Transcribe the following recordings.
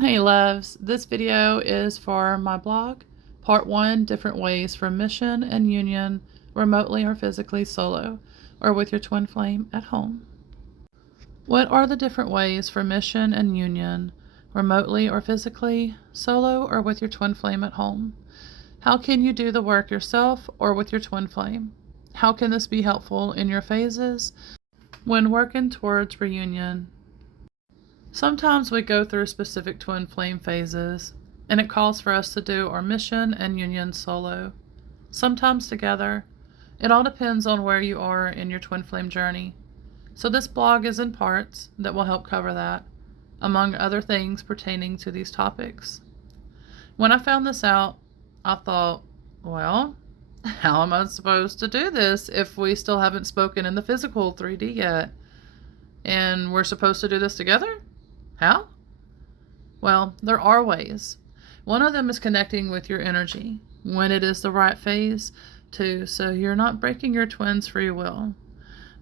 Hey loves, this video is for my blog, part 1, different ways for mission and union, remotely or physically solo, or with your twin flame at home. What are the different ways for mission and union, remotely or physically, solo, or with your twin flame at home? How can you do the work yourself or with your twin flame? How can this be helpful in your phases when working towards reunion? Sometimes we go through specific twin flame phases, and it calls for us to do our mission and union solo, sometimes together. It all depends on where you are in your twin flame journey. So this blog is in parts that will help cover that, among other things pertaining to these topics. When I found this out, I thought, well, how am I supposed to do this if we still haven't spoken in the physical 3D yet? And we're supposed to do this together? How? Well, there are ways. One of them is connecting with your energy when it is the right phase too, so you're not breaking your twin's free will.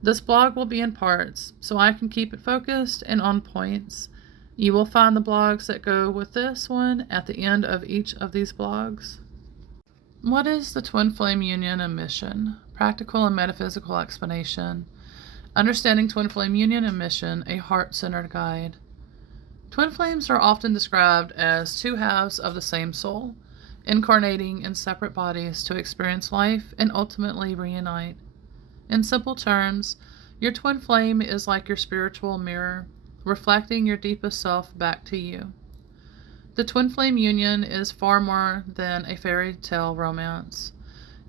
This blog will be in parts, so I can keep it focused and on points. You will find the blogs that go with this one at the end of each of these blogs. What is the twin flame union and mission? Practical and metaphysical explanation. Understanding twin flame union and mission, a heart-centered guide. Twin flames are often described as two halves of the same soul, incarnating in separate bodies to experience life and ultimately reunite. In simple terms, your twin flame is like your spiritual mirror, reflecting your deepest self back to you. The twin flame union is far more than a fairy tale romance.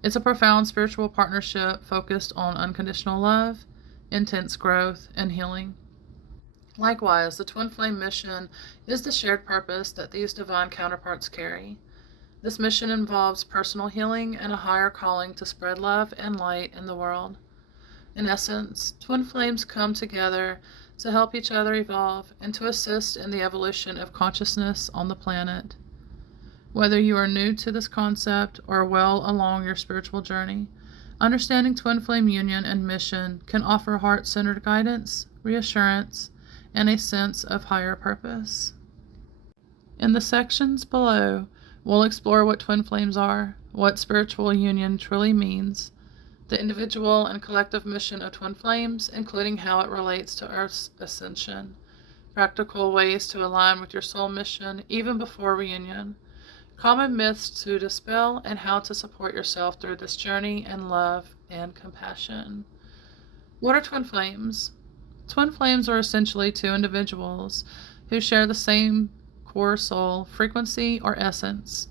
It's a profound spiritual partnership focused on unconditional love, intense growth, and healing. Likewise, the twin flame mission is the shared purpose that these divine counterparts carry. This mission involves personal healing and a higher calling to spread love and light in the world. In essence, twin flames come together to help each other evolve and to assist in the evolution of consciousness on the planet. Whether you are new to this concept or well along your spiritual journey, understanding twin flame union and mission can offer heart-centered guidance, reassurance, and a sense of higher purpose. In the sections below, we'll explore what twin flames are, what spiritual union truly means, the individual and collective mission of twin flames, including how it relates to Earth's ascension, practical ways to align with your soul mission even before reunion, common myths to dispel, and how to support yourself through this journey in love and compassion. What are twin flames? Twin flames are essentially two individuals who share the same core soul, frequency, or essence.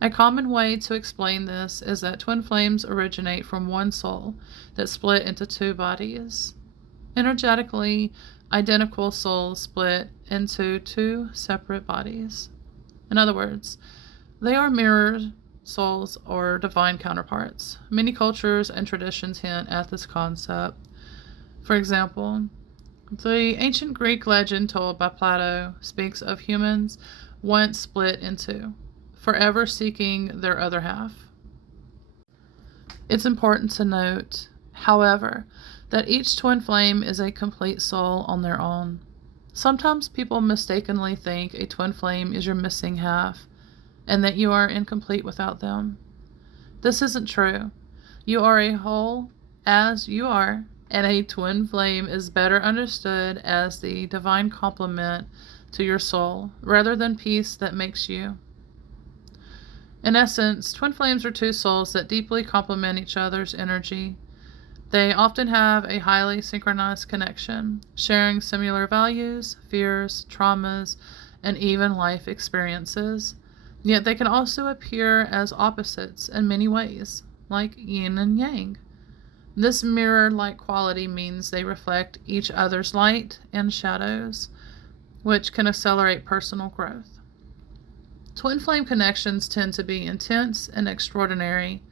A common way to explain this is that twin flames originate from one soul that split into two bodies. Energetically, identical souls split into two separate bodies. In other words, they are mirror souls or divine counterparts. Many cultures and traditions hint at this concept. For example, the ancient Greek legend told by Plato speaks of humans once split in two, forever seeking their other half. It's important to note, however, that each twin flame is a complete soul on their own. Sometimes people mistakenly think a twin flame is your missing half, and that you are incomplete without them. This isn't true. You are a whole as you are, and a twin flame is better understood as the divine complement to your soul, rather than piece that makes you. In essence, twin flames are two souls that deeply complement each other's energy. They often have a highly synchronized connection, sharing similar values, fears, traumas, and even life experiences. Yet they can also appear as opposites in many ways, like yin and yang. This mirror-like quality means they reflect each other's light and shadows, which can accelerate personal growth. Twin flame connections tend to be intense and extraordinary.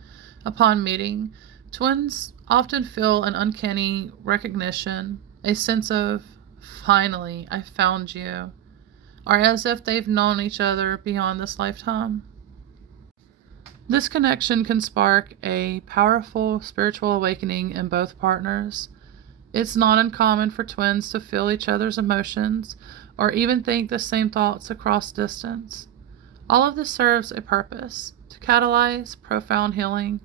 Upon meeting, twins often feel an uncanny recognition, a sense of, finally, I found you, or as if they've known each other beyond this lifetime. This connection can spark a powerful spiritual awakening in both partners. It's not uncommon for twins to feel each other's emotions or even think the same thoughts across distance. All of this serves a purpose to catalyze profound healing,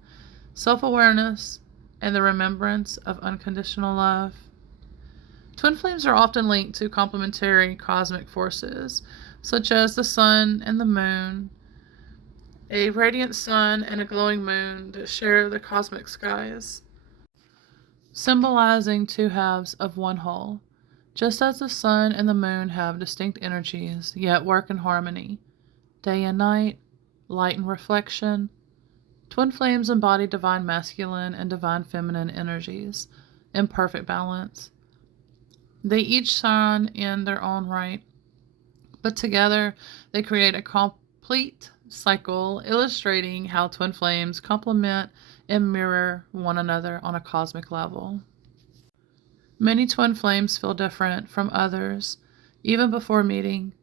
self awareness, and the remembrance of unconditional love. Twin flames are often linked to complementary cosmic forces, such as the sun and the moon, a radiant sun and a glowing moon that share the cosmic skies, symbolizing two halves of one whole. Just as the sun and the moon have distinct energies, yet work in harmony, day and night, light and reflection, twin flames embody divine masculine and divine feminine energies in perfect balance. They each shine in their own right, but together they create a complete cycle illustrating how twin flames complement and mirror one another on a cosmic level. Many twin flames feel different from others, even before meeting,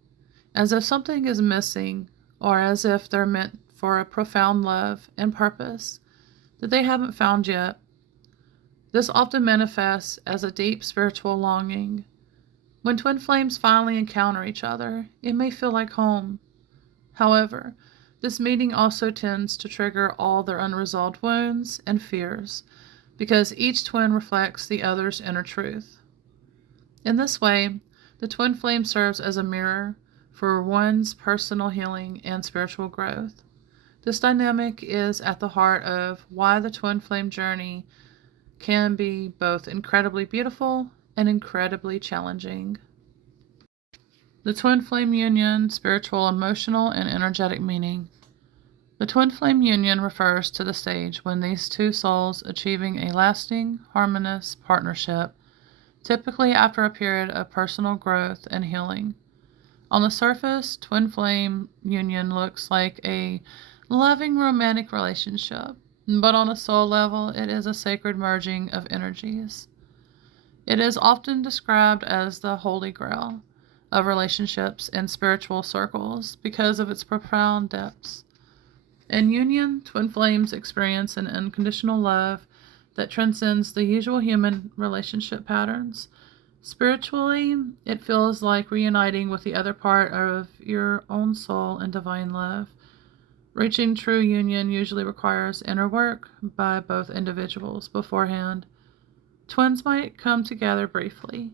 as if something is missing or as if they're meant for a profound love and purpose that they haven't found yet. This often manifests as a deep spiritual longing. When twin flames finally encounter each other, it may feel like home. However, this meeting also tends to trigger all their unresolved wounds and fears, because each twin reflects the other's inner truth. In this way, the twin flame serves as a mirror for one's personal healing and spiritual growth. This dynamic is at the heart of why the twin flame journey can be both incredibly beautiful and incredibly challenging. The twin flame union, spiritual, emotional, and energetic meaning. The twin flame union refers to the stage when these two souls achieving a lasting, harmonious partnership, typically after a period of personal growth and healing. On the surface, twin flame union looks like a loving romantic relationship, but on a soul level, it is a sacred merging of energies. It is often described as the holy grail of relationships in spiritual circles because of its profound depths. In union, twin flames experience an unconditional love that transcends the usual human relationship patterns. Spiritually, it feels like reuniting with the other part of your own soul in divine love. Reaching true union usually requires inner work by both individuals beforehand. Twins might come together briefly,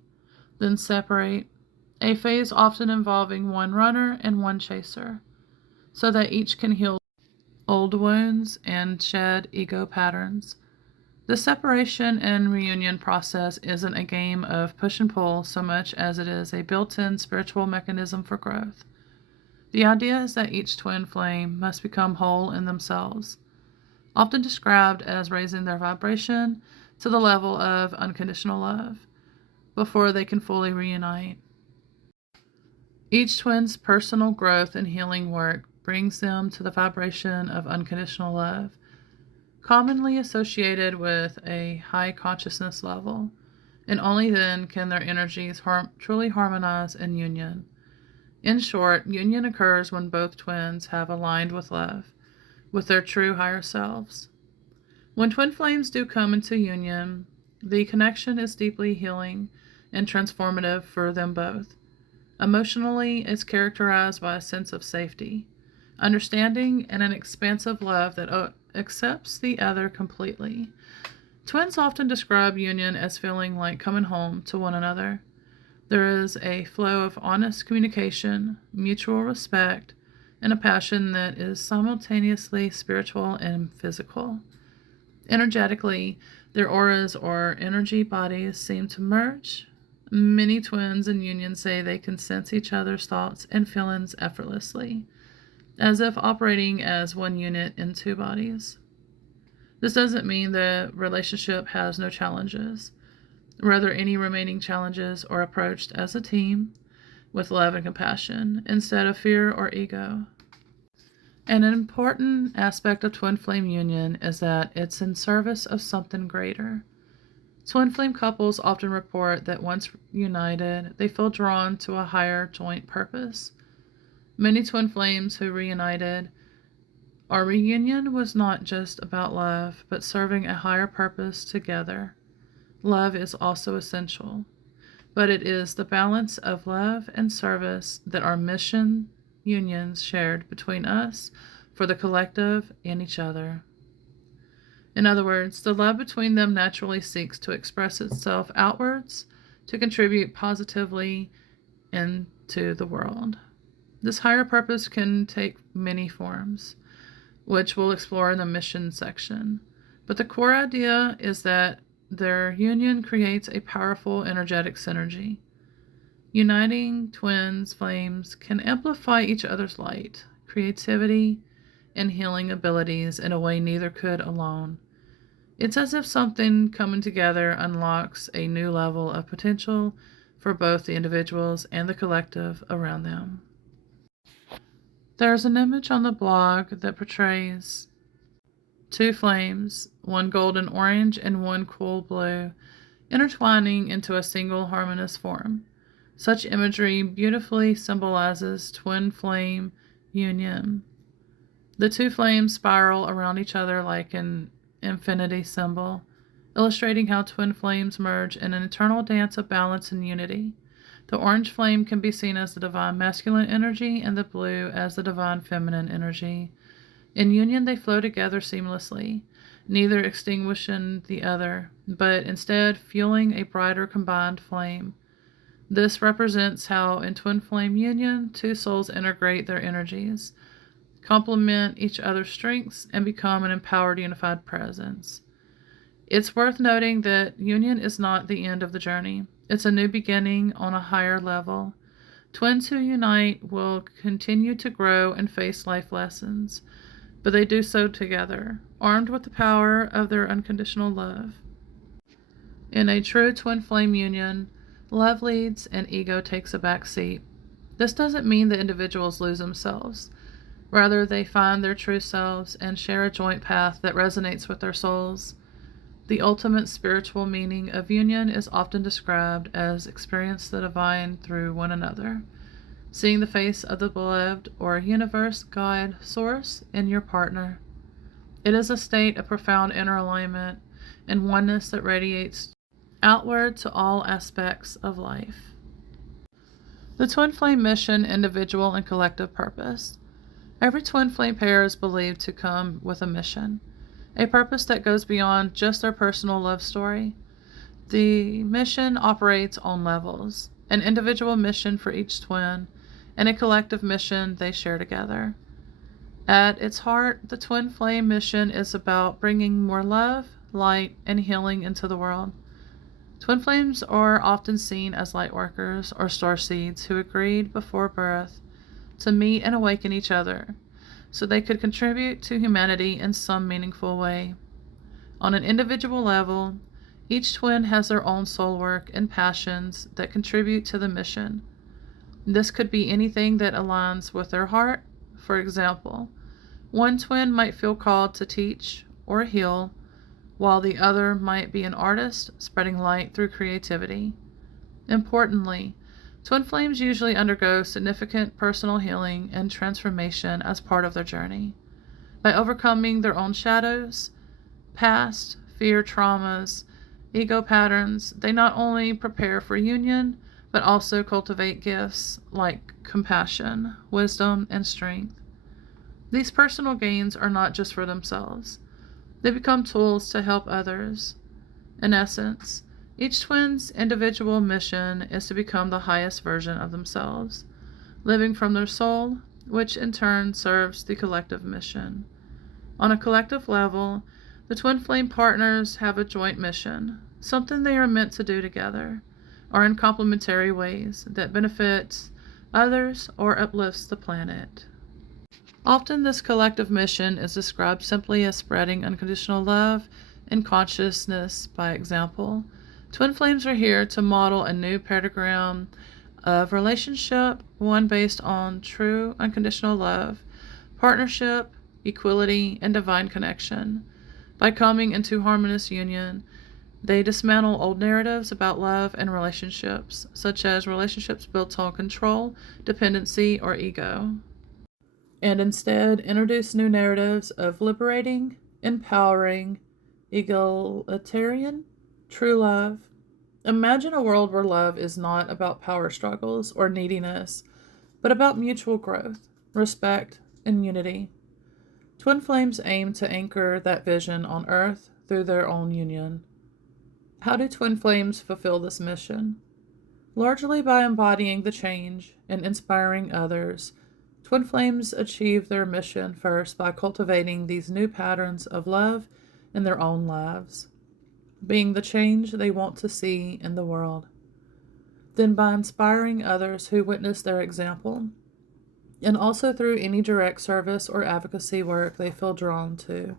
then separate, a phase often involving one runner and one chaser, so that each can heal old wounds and shed ego patterns. The separation and reunion process isn't a game of push and pull so much as it is a built-in spiritual mechanism for growth. The idea is that each twin flame must become whole in themselves, often described as raising their vibration to the level of unconditional love, before they can fully reunite. Each twin's personal growth and healing work brings them to the vibration of unconditional love, commonly associated with a high consciousness level, and only then can their energies truly harmonize in union. In short, union occurs when both twins have aligned with love, with their true higher selves. When twin flames do come into union, the connection is deeply healing and transformative for them both. Emotionally, it's characterized by a sense of safety, understanding, and an expansive love that accepts the other completely. Twins often describe union as feeling like coming home to one another. There is a flow of honest communication, mutual respect, and a passion that is simultaneously spiritual and physical. Energetically, their auras or energy bodies seem to merge. Many twins in union say they can sense each other's thoughts and feelings effortlessly, as if operating as one unit in two bodies. This doesn't mean the relationship has no challenges. Rather, any remaining challenges are approached as a team with love and compassion instead of fear or ego. And an important aspect of twin flame union is that it's in service of something greater. Twin flame couples often report that once united, they feel drawn to a higher joint purpose. Many twin flames who reunited, our reunion was not just about love, but serving a higher purpose together. Love is also essential. but it is the balance of love and service that our mission unions shared between us for the collective and each other. In other words, the love between them naturally seeks to express itself outwards to contribute positively into the world. This higher purpose can take many forms, which we'll explore in the mission section. But the core idea is that their union creates a powerful energetic synergy. Uniting twins flames can amplify each other's light, creativity, and healing abilities in a way neither could alone. It's as if something coming together unlocks a new level of potential for both the individuals and the collective around them. There's an image on the blog that portrays two flames, one golden orange and one cool blue, intertwining into a single harmonious form. Such imagery beautifully symbolizes twin flame union. The two flames spiral around each other like an infinity symbol, illustrating how twin flames merge in an eternal dance of balance and unity. The orange flame can be seen as the divine masculine energy and the blue as the divine feminine energy. In union, they flow together seamlessly, neither extinguishing the other, but instead fueling a brighter combined flame. This represents how, in twin flame union, two souls integrate their energies, complement each other's strengths, and become an empowered, unified presence. It's worth noting that union is not the end of the journey. It's a new beginning on a higher level. Twins who unite will continue to grow and face life lessons, but they do so together, armed with the power of their unconditional love. In a true twin flame union, love leads and ego takes a back seat. This doesn't mean that individuals lose themselves. Rather, they find their true selves and share a joint path that resonates with their souls. The ultimate spiritual meaning of union is often described as experience the divine through one another, seeing the face of the beloved or universe, God, source in your partner. It is a state of profound inner alignment and oneness that radiates outward to all aspects of life. The twin flame mission, individual and collective purpose. Every twin flame pair is believed to come with a mission, a purpose that goes beyond just their personal love story. The mission operates on levels, an individual mission for each twin, and a collective mission they share together. At its heart, the twin flame mission is about bringing more love, light, and healing into the world. Twin flames are often seen as light workers or star seeds who agreed before birth to meet and awaken each other so they could contribute to humanity in some meaningful way. On an individual level, each twin has their own soul work and passions that contribute to the mission. This could be anything that aligns with their heart. For example, one twin might feel called to teach or heal, while the other might be an artist spreading light through creativity. Importantly, twin flames usually undergo significant personal healing and transformation as part of their journey. By overcoming their own shadows, past, fear, traumas, ego patterns, they not only prepare for union, but also cultivate gifts like compassion, wisdom, and strength. These personal gains are not just for themselves. They become tools to help others. In essence, each twin's individual mission is to become the highest version of themselves, living from their soul, which in turn serves the collective mission. On a collective level, the twin flame partners have a joint mission, something they are meant to do together, or in complementary ways that benefits others or uplifts the planet. Often this collective mission is described simply as spreading unconditional love and consciousness by example. Twin flames are here to model a new paradigm of relationship, one based on true unconditional love, partnership, equality, and divine connection. By coming into harmonious union, they dismantle old narratives about love and relationships, such as relationships built on control, dependency, or ego, and instead introduce new narratives of liberating, empowering, egalitarian, true love, Imagine a world where love is not about power struggles or neediness, but about mutual growth, respect, and unity. Twin flames aim to anchor that vision on Earth through their own union. How do twin flames fulfill this mission? Largely by embodying the change and inspiring others, twin flames achieve their mission first by cultivating these new patterns of love in their own lives, being the change they want to see in the world. Then by inspiring others who witness their example, and also through any direct service or advocacy work they feel drawn to.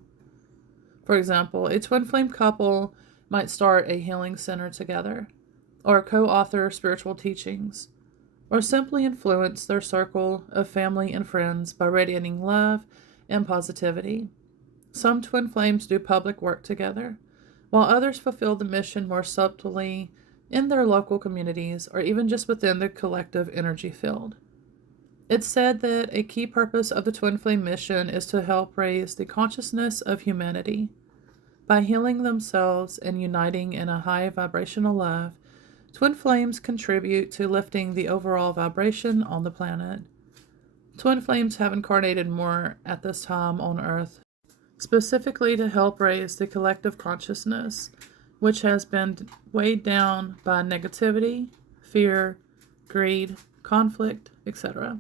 For example, a twin flame couple might start a healing center together, or co-author spiritual teachings, or simply influence their circle of family and friends by radiating love and positivity. Some twin flames do public work together, while others fulfill the mission more subtly in their local communities or even just within the collective energy field. It's said that a key purpose of the twin flame mission is to help raise the consciousness of humanity. By healing themselves and uniting in a high vibrational love, twin flames contribute to lifting the overall vibration on the planet. Twin flames have incarnated more at this time on Earth, specifically to help raise the collective consciousness, which has been weighed down by negativity, fear, greed, conflict, etc.,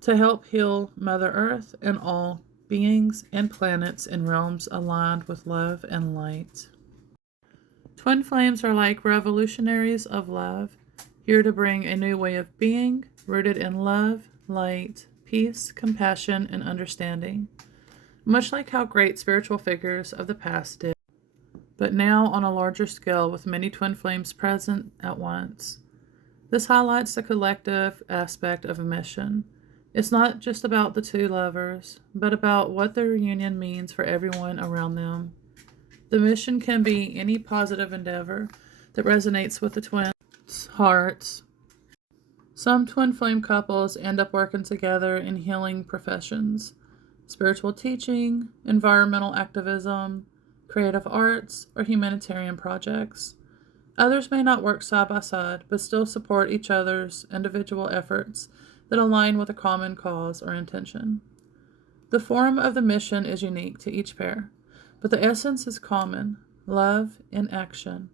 to help heal Mother Earth and all beings and planets in realms aligned with love and light. Twin flames are like revolutionaries of love, here to bring a new way of being, rooted in love, light, peace, compassion, and understanding, much like how great spiritual figures of the past did, but now on a larger scale with many twin flames present at once. This highlights the collective aspect of a mission. It's not just about the two lovers, but about what their union means for everyone around them. The mission can be any positive endeavor that resonates with the twins' hearts. Some twin flame couples end up working together in healing professions, spiritual teaching, environmental activism, creative arts, or humanitarian projects. Others may not work side by side, but still support each other's individual efforts that align with a common cause or intention. The form of the mission is unique to each pair, but the essence is common: love in action.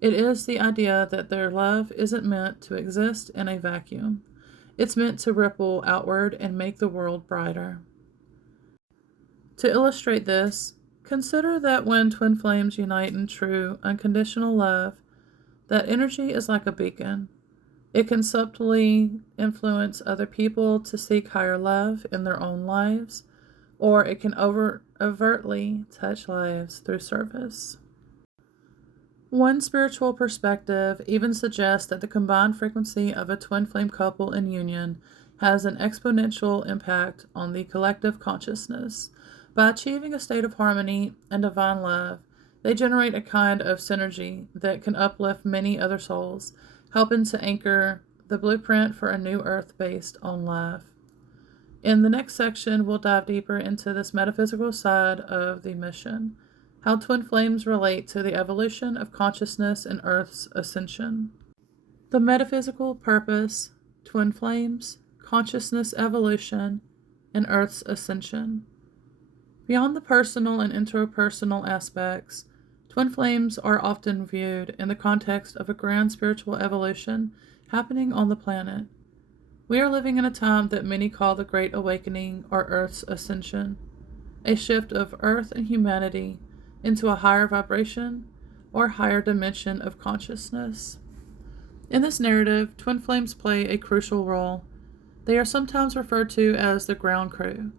It is the idea that their love isn't meant to exist in a vacuum. It's meant to ripple outward and make the world brighter. To illustrate this, consider that when twin flames unite in true, unconditional love, that energy is like a beacon. It can subtly influence other people to seek higher love in their own lives, or it can overtly touch lives through service. One spiritual perspective even suggests that the combined frequency of a twin flame couple in union has an exponential impact on the collective consciousness. By achieving a state of harmony and divine love, they generate a kind of synergy that can uplift many other souls, helping to anchor the blueprint for a new earth based on love. In the next section, we'll dive deeper into this metaphysical side of the mission, how twin flames relate to the evolution of consciousness and Earth's ascension. The metaphysical purpose, twin flames, consciousness evolution, and Earth's ascension. Beyond the personal and interpersonal aspects, twin flames are often viewed in the context of a grand spiritual evolution happening on the planet. We are living in a time that many call the Great Awakening or Earth's Ascension, a shift of Earth and humanity into a higher vibration or higher dimension of consciousness. In this narrative, twin flames play a crucial role. They are sometimes referred to as the ground crew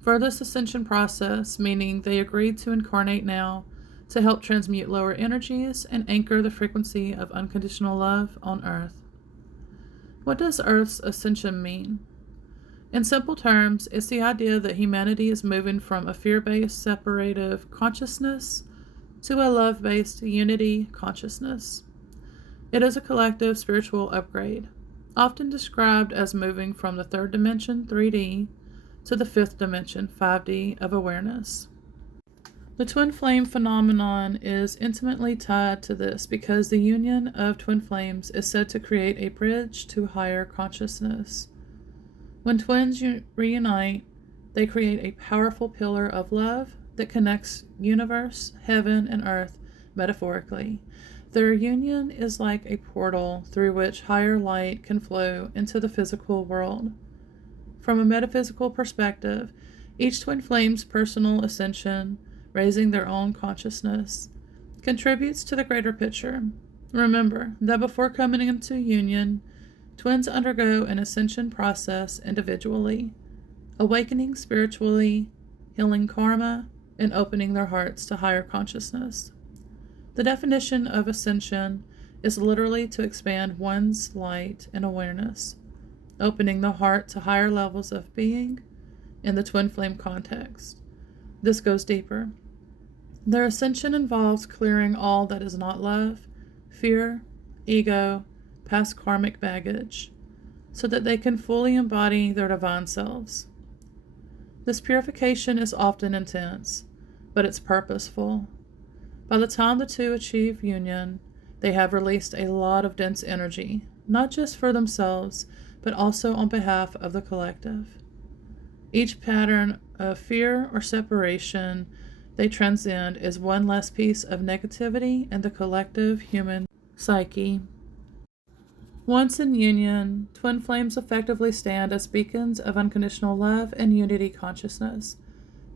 for this ascension process, meaning they agreed to incarnate now to help transmute lower energies and anchor the frequency of unconditional love on Earth. What does Earth's ascension mean? In simple terms, it's the idea that humanity is moving from a fear-based separative consciousness to a love-based unity consciousness. It is a collective spiritual upgrade, often described as moving from the third dimension, 3D, to the fifth dimension, 5D, of awareness. The twin flame phenomenon is intimately tied to this because the union of twin flames is said to create a bridge to higher consciousness. When twins reunite, they create a powerful pillar of love that connects universe, heaven, and earth metaphorically. Their union is like a portal through which higher light can flow into the physical world. From a metaphysical perspective, each twin flame's personal ascension, raising their own consciousness, contributes to the greater picture. Remember that before coming into union, twins undergo an ascension process individually, awakening spiritually, healing karma, and opening their hearts to higher consciousness. The definition of ascension is literally to expand one's light and awareness, opening the heart to higher levels of being in the twin flame context. This goes deeper. Their ascension involves clearing all that is not love, fear, ego, past karmic baggage, so that they can fully embody their divine selves. This purification is often intense, but it's purposeful. By the time the two achieve union, they have released a lot of dense energy, not just for themselves, but also on behalf of the collective. Each pattern of fear or separation they transcend is one less piece of negativity in the collective human psyche. Once in union, twin flames effectively stand as beacons of unconditional love and unity consciousness.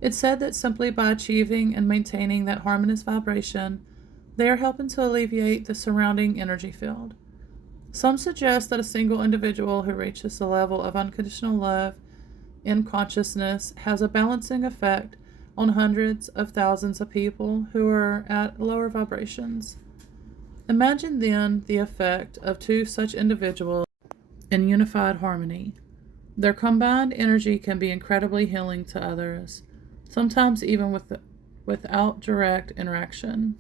It's said that simply by achieving and maintaining that harmonious vibration, they are helping to alleviate the surrounding energy field. Some suggest that a single individual who reaches the level of unconditional love in consciousness has a balancing effect on hundreds of thousands of people who are at lower vibrations. Imagine then the effect of two such individuals in unified harmony. Their combined energy can be incredibly healing to others, sometimes even without direct interaction.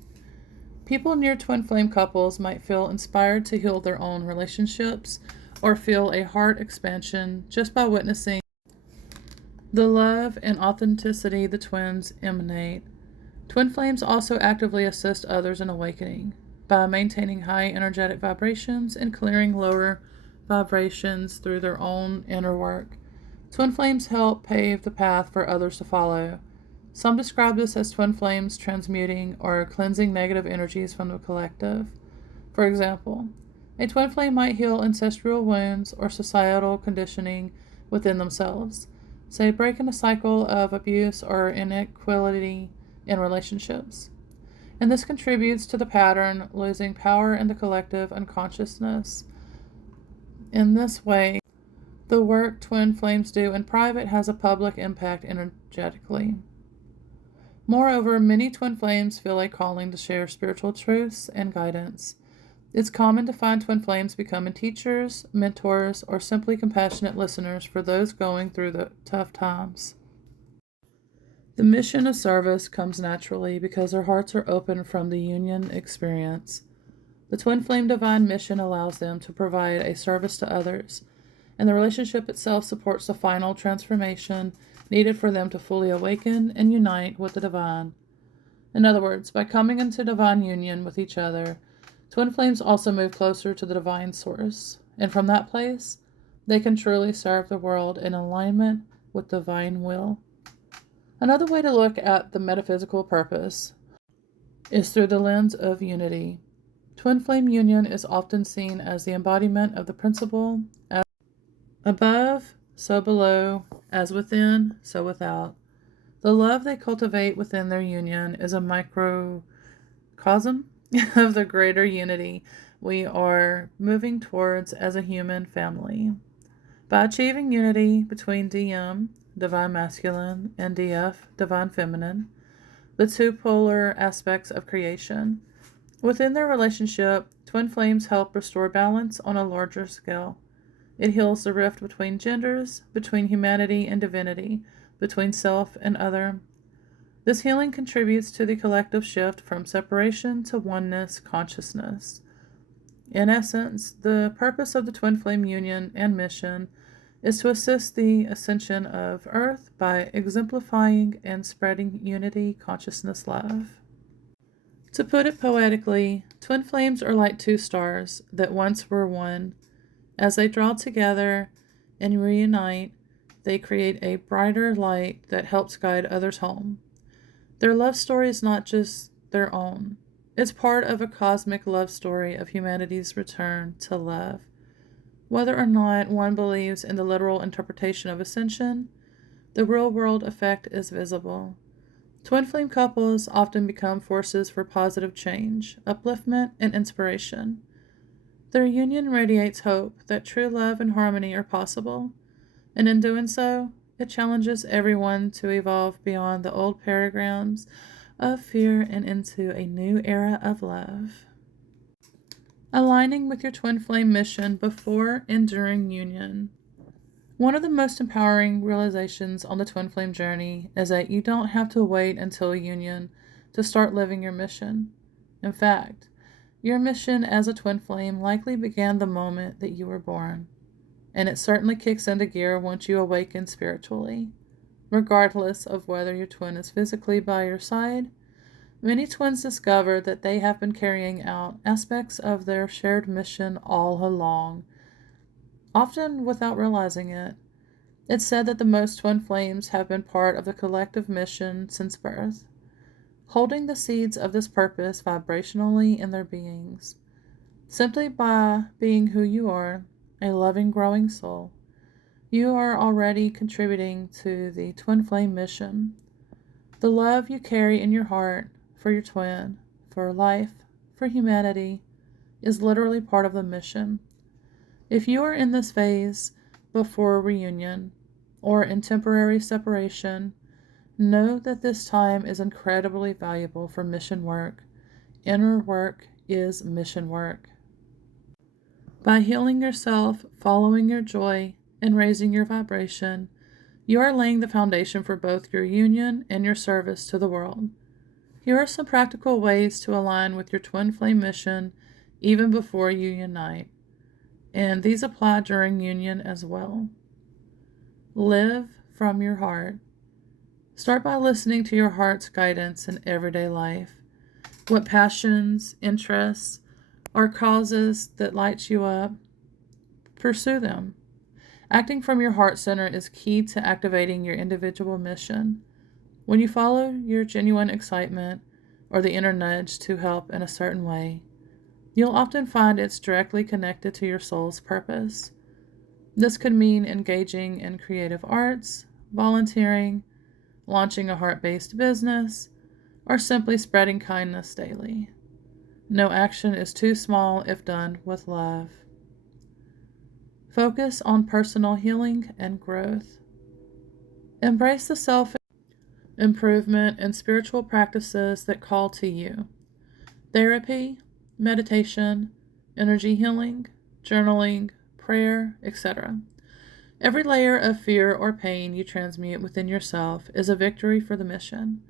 People near twin flame couples might feel inspired to heal their own relationships or feel a heart expansion just by witnessing the love and authenticity the twins emanate. Twin flames also actively assist others in awakening by maintaining high energetic vibrations and clearing lower vibrations through their own inner work. Twin flames help pave the path for others to follow. Some describe this as twin flames transmuting or cleansing negative energies from the collective. For example, a twin flame might heal ancestral wounds or societal conditioning within themselves, say breaking a cycle of abuse or inequality in relationships. And this contributes to the pattern losing power in the collective unconsciousness. In this way, the work twin flames do in private has a public impact energetically. Moreover, many twin flames feel a calling to share spiritual truths and guidance. It's common to find twin flames becoming teachers, mentors, or simply compassionate listeners for those going through the tough times. The mission of service comes naturally because their hearts are open from the union experience. The twin flame divine mission allows them to provide a service to others, and the relationship itself supports the final transformation needed for them to fully awaken and unite with the divine. In other words, by coming into divine union with each other, twin flames also move closer to the divine source, and from that place, they can truly serve the world in alignment with divine will. Another way to look at the metaphysical purpose is through the lens of unity. Twin flame union is often seen as the embodiment of the principle as above, so below, as within, so without. The love they cultivate within their union is a microcosm of the greater unity we are moving towards as a human family. By achieving unity between DM, divine masculine, and DF, divine feminine, the two polar aspects of creation, within their relationship, twin flames help restore balance on a larger scale. It heals the rift between genders, between humanity and divinity, between self and other. This healing contributes to the collective shift from separation to oneness consciousness. In essence, the purpose of the twin flame union and mission is to assist the ascension of Earth by exemplifying and spreading unity, consciousness, love. To put it poetically, twin flames are like two stars that once were one. As they draw together and reunite, they create a brighter light that helps guide others home. Their love story is not just their own, it's part of a cosmic love story of humanity's return to love. Whether or not one believes in the literal interpretation of ascension, the real world effect is visible. Twin flame couples often become forces for positive change, upliftment, and inspiration. Their union radiates hope that true love and harmony are possible, and in doing so, it challenges everyone to evolve beyond the old paradigms of fear and into a new era of love. Aligning with your twin flame mission before and during union. One of the most empowering realizations on the twin flame journey is that you don't have to wait until union to start living your mission. In fact, your mission as a twin flame likely began the moment that you were born, and it certainly kicks into gear once you awaken spiritually. Regardless of whether your twin is physically by your side, many twins discover that they have been carrying out aspects of their shared mission all along, often without realizing it. It's said that the most twin flames have been part of the collective mission since birth, holding the seeds of this purpose vibrationally in their beings. Simply by being who you are, a loving, growing soul, you are already contributing to the twin flame mission. The love you carry in your heart for your twin, for life, for humanity, is literally part of the mission. If you are in this phase before reunion or in temporary separation, know that this time is incredibly valuable for mission work. Inner work is mission work. By healing yourself, following your joy, and raising your vibration, you are laying the foundation for both your union and your service to the world. Here are some practical ways to align with your twin flame mission even before you unite, and these apply during union as well. Live from your heart. Start by listening to your heart's guidance in everyday life. What passions, interests, or causes that light you up, pursue them. Acting from your heart center is key to activating your individual mission. When you follow your genuine excitement or the inner nudge to help in a certain way, you'll often find it's directly connected to your soul's purpose. This could mean engaging in creative arts, volunteering, launching a heart-based business, or simply spreading kindness daily. No action is too small if done with love. Focus on personal healing and growth. Embrace the self-improvement and spiritual practices that call to you. Therapy, meditation, energy healing, journaling, prayer, etc. Every layer of fear or pain you transmute within yourself is a victory for the mission.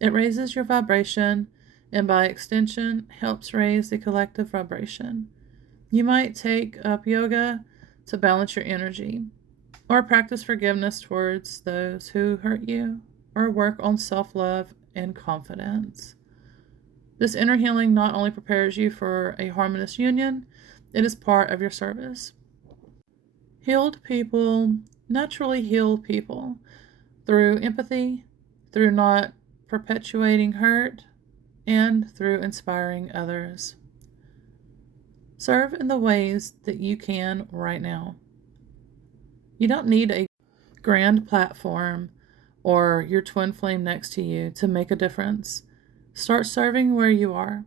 It raises your vibration and by extension helps raise the collective vibration. You might take up yoga to balance your energy, or practice forgiveness towards those who hurt you, or work on self-love and confidence. This inner healing not only prepares you for a harmonious union, it is part of your service. Healed people naturally heal people through empathy, through not perpetuating hurt, and through inspiring others. Serve in the ways that you can right now. You don't need a grand platform or your twin flame next to you to make a difference. Start serving where you are.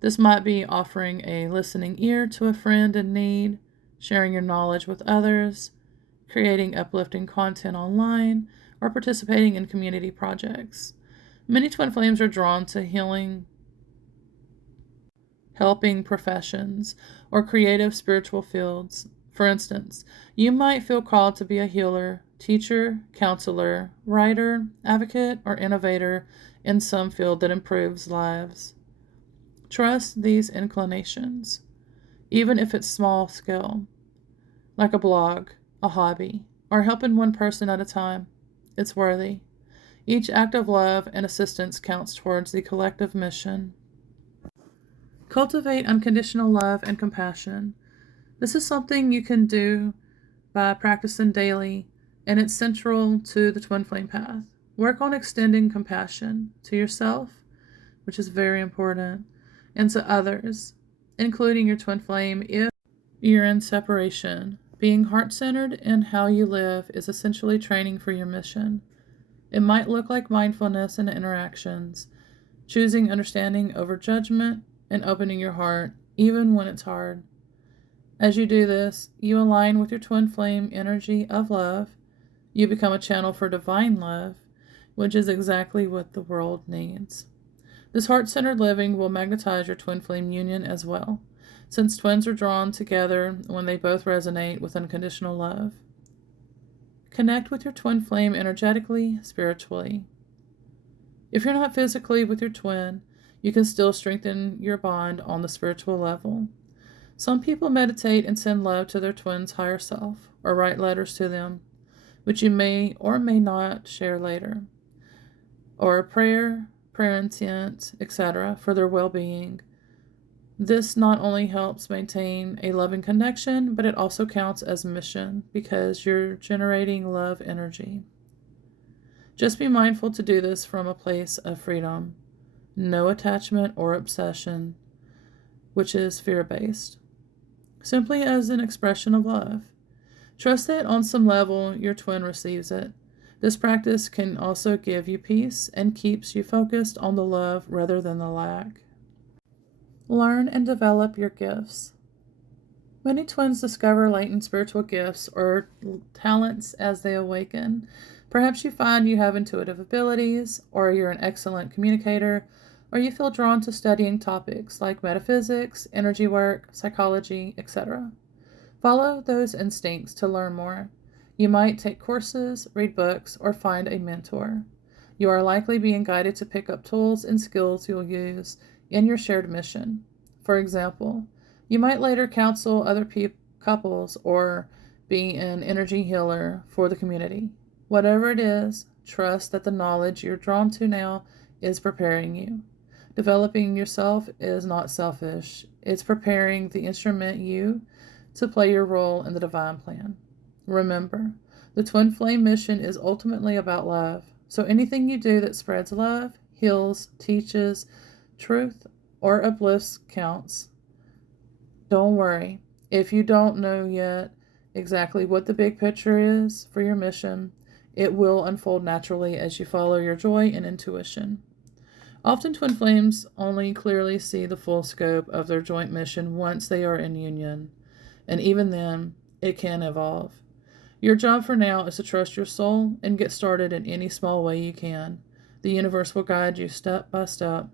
This might be offering a listening ear to a friend in need, sharing your knowledge with others, creating uplifting content online, or participating in community projects. Many twin flames are drawn to healing, helping professions, or creative spiritual fields. For instance, you might feel called to be a healer, teacher, counselor, writer, advocate, or innovator in some field that improves lives. Trust these inclinations, even if it's small scale, like a blog, a hobby, or helping one person at a time. It's worthy. Each act of love and assistance counts towards the collective mission. Cultivate unconditional love and compassion. This is something you can do by practicing daily, and it's central to the twin flame path. Work on extending compassion to yourself, which is very important, and to others, including your twin flame if you're in separation. Being heart-centered in how you live is essentially training for your mission. It might look like mindfulness in interactions, choosing understanding over judgment, and opening your heart, even when it's hard. As you do this, you align with your twin flame energy of love. You become a channel for divine love, which is exactly what the world needs. This heart-centered living will magnetize your twin flame union as well, since twins are drawn together when they both resonate with unconditional love. Connect with your twin flame energetically, spiritually. If you're not physically with your twin, you can still strengthen your bond on the spiritual level. Some people meditate and send love to their twin's higher self, or write letters to them, which you may or may not share later, or a prayer intent, etc., for their well-being. This not only helps maintain a loving connection, but it also counts as mission because you're generating love energy. Just be mindful to do this from a place of freedom, no attachment or obsession, which is fear-based, simply as an expression of love. Trust that on some level your twin receives it. This practice can also give you peace and keeps you focused on the love rather than the lack. Learn and develop your gifts. Many twins discover latent spiritual gifts or talents as they awaken. Perhaps you find you have intuitive abilities, or you're an excellent communicator, or you feel drawn to studying topics like metaphysics, energy work, psychology, etc. Follow those instincts to learn more. You might take courses, read books, or find a mentor. You are likely being guided to pick up tools and skills you'll use in your shared mission. For example, you might later counsel other couples or be an energy healer for the community. Whatever it is, trust that the knowledge you're drawn to now is preparing you. Developing yourself is not selfish. It's preparing the instrument you to play your role in the divine plan. Remember, the twin flame mission is ultimately about love. So anything you do that spreads love, heals, teaches truth, or uplifts counts. Don't worry. If you don't know yet exactly what the big picture is for your mission, it will unfold naturally as you follow your joy and intuition. Often twin flames only clearly see the full scope of their joint mission once they are in union, and even then, it can evolve. Your job for now is to trust your soul and get started in any small way you can. The universe will guide you step by step.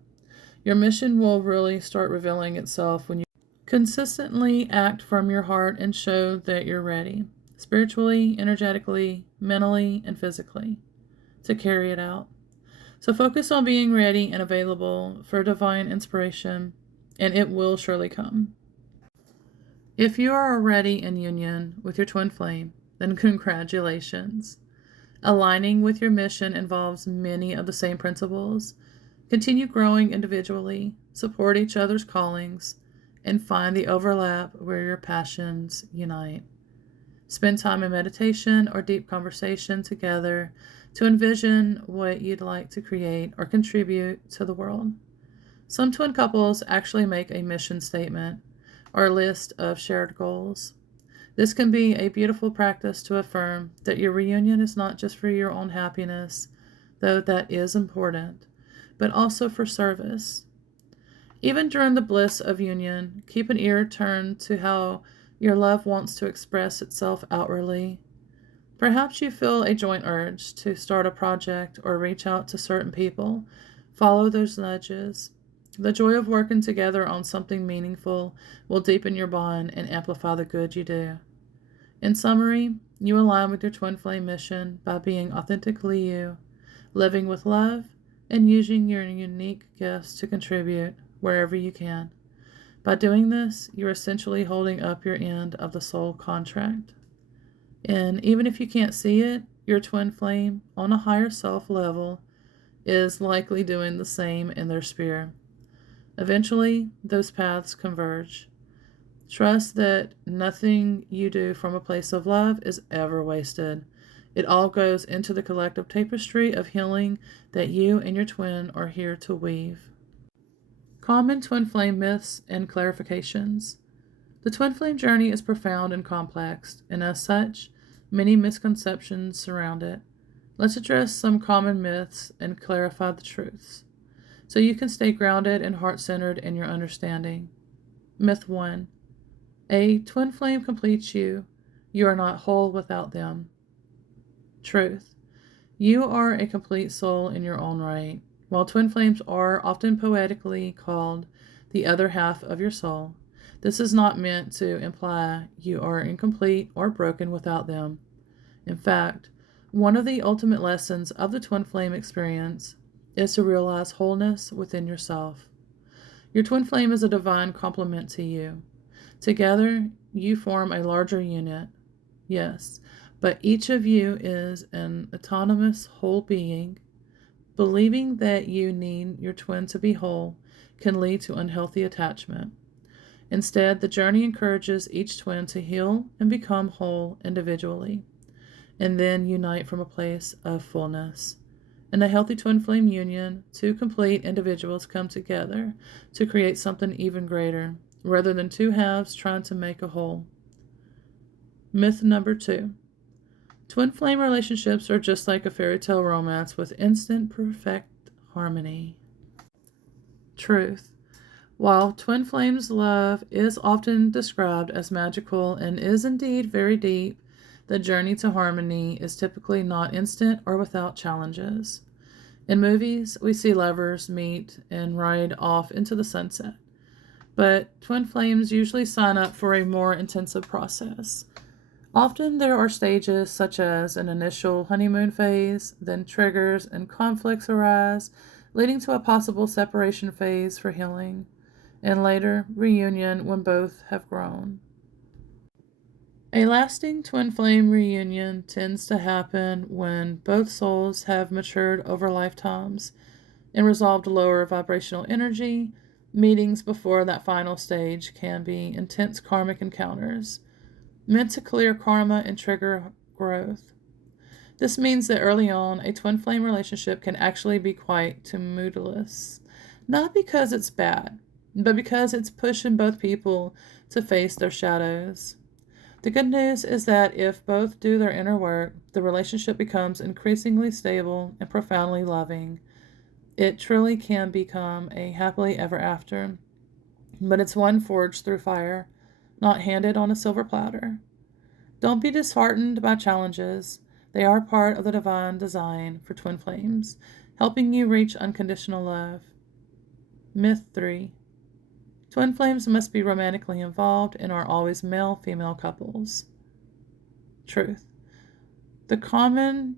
Your mission will really start revealing itself when you consistently act from your heart and show that you're ready, spiritually, energetically, mentally, and physically, to carry it out. So focus on being ready and available for divine inspiration, and it will surely come. If you are already in union with your twin flame, then congratulations. Aligning with your mission involves many of the same principles. Continue growing individually, support each other's callings, and find the overlap where your passions unite. Spend time in meditation or deep conversation together to envision what you'd like to create or contribute to the world. Some twin couples actually make a mission statement or a list of shared goals. This can be a beautiful practice to affirm that your reunion is not just for your own happiness, though that is important, but also for service. Even during the bliss of union, keep an ear turned to how your love wants to express itself outwardly. Perhaps you feel a joint urge to start a project or reach out to certain people. Follow those nudges. The joy of working together on something meaningful will deepen your bond and amplify the good you do. In summary, you align with your twin flame mission by being authentically you, living with love, and using your unique gifts to contribute wherever you can. By doing this, you're essentially holding up your end of the soul contract. And even if you can't see it, your twin flame on a higher self level is likely doing the same in their sphere. Eventually, those paths converge. Trust that nothing you do from a place of love is ever wasted. It all goes into the collective tapestry of healing that you and your twin are here to weave. Common twin flame myths and clarifications. The twin flame journey is profound and complex, and as such, many misconceptions surround it. Let's address some common myths and clarify the truths, so you can stay grounded and heart-centered in your understanding. Myth 1. A twin flame completes you. You are not whole without them. Truth. You are a complete soul in your own right. While twin flames are often poetically called the other half of your soul, this is not meant to imply you are incomplete or broken without them. In fact, one of the ultimate lessons of the twin flame experience is to realize wholeness within yourself. Your twin flame is a divine complement to you. Together, you form a larger unit. Yes, but each of you is an autonomous whole being. Believing that you need your twin to be whole can lead to unhealthy attachment. Instead, the journey encourages each twin to heal and become whole individually, and then unite from a place of fullness. In a healthy twin flame union, two complete individuals come together to create something even greater, rather than two halves trying to make a whole. Myth number 2. Twin flame relationships are just like a fairy tale romance with instant perfect harmony. Truth. While twin flames' love is often described as magical and is indeed very deep, the journey to harmony is typically not instant or without challenges. In movies, we see lovers meet and ride off into the sunset, but twin flames usually sign up for a more intensive process. Often there are stages such as an initial honeymoon phase, then triggers and conflicts arise, leading to a possible separation phase for healing, and later reunion when both have grown. A lasting twin flame reunion tends to happen when both souls have matured over lifetimes and resolved lower vibrational energy. Meetings before that final stage can be intense karmic encounters, meant to clear karma and trigger growth. This means that early on, a twin flame relationship can actually be quite tumultuous, not because it's bad, but because it's pushing both people to face their shadows. The good news is that if both do their inner work, the relationship becomes increasingly stable and profoundly loving. It truly can become a happily ever after, but it's one forged through fire, not handed on a silver platter. Don't be disheartened by challenges. They are part of the divine design for twin flames, helping you reach unconditional love. Myth 3. Twin flames must be romantically involved and are always male-female couples. Truth. The common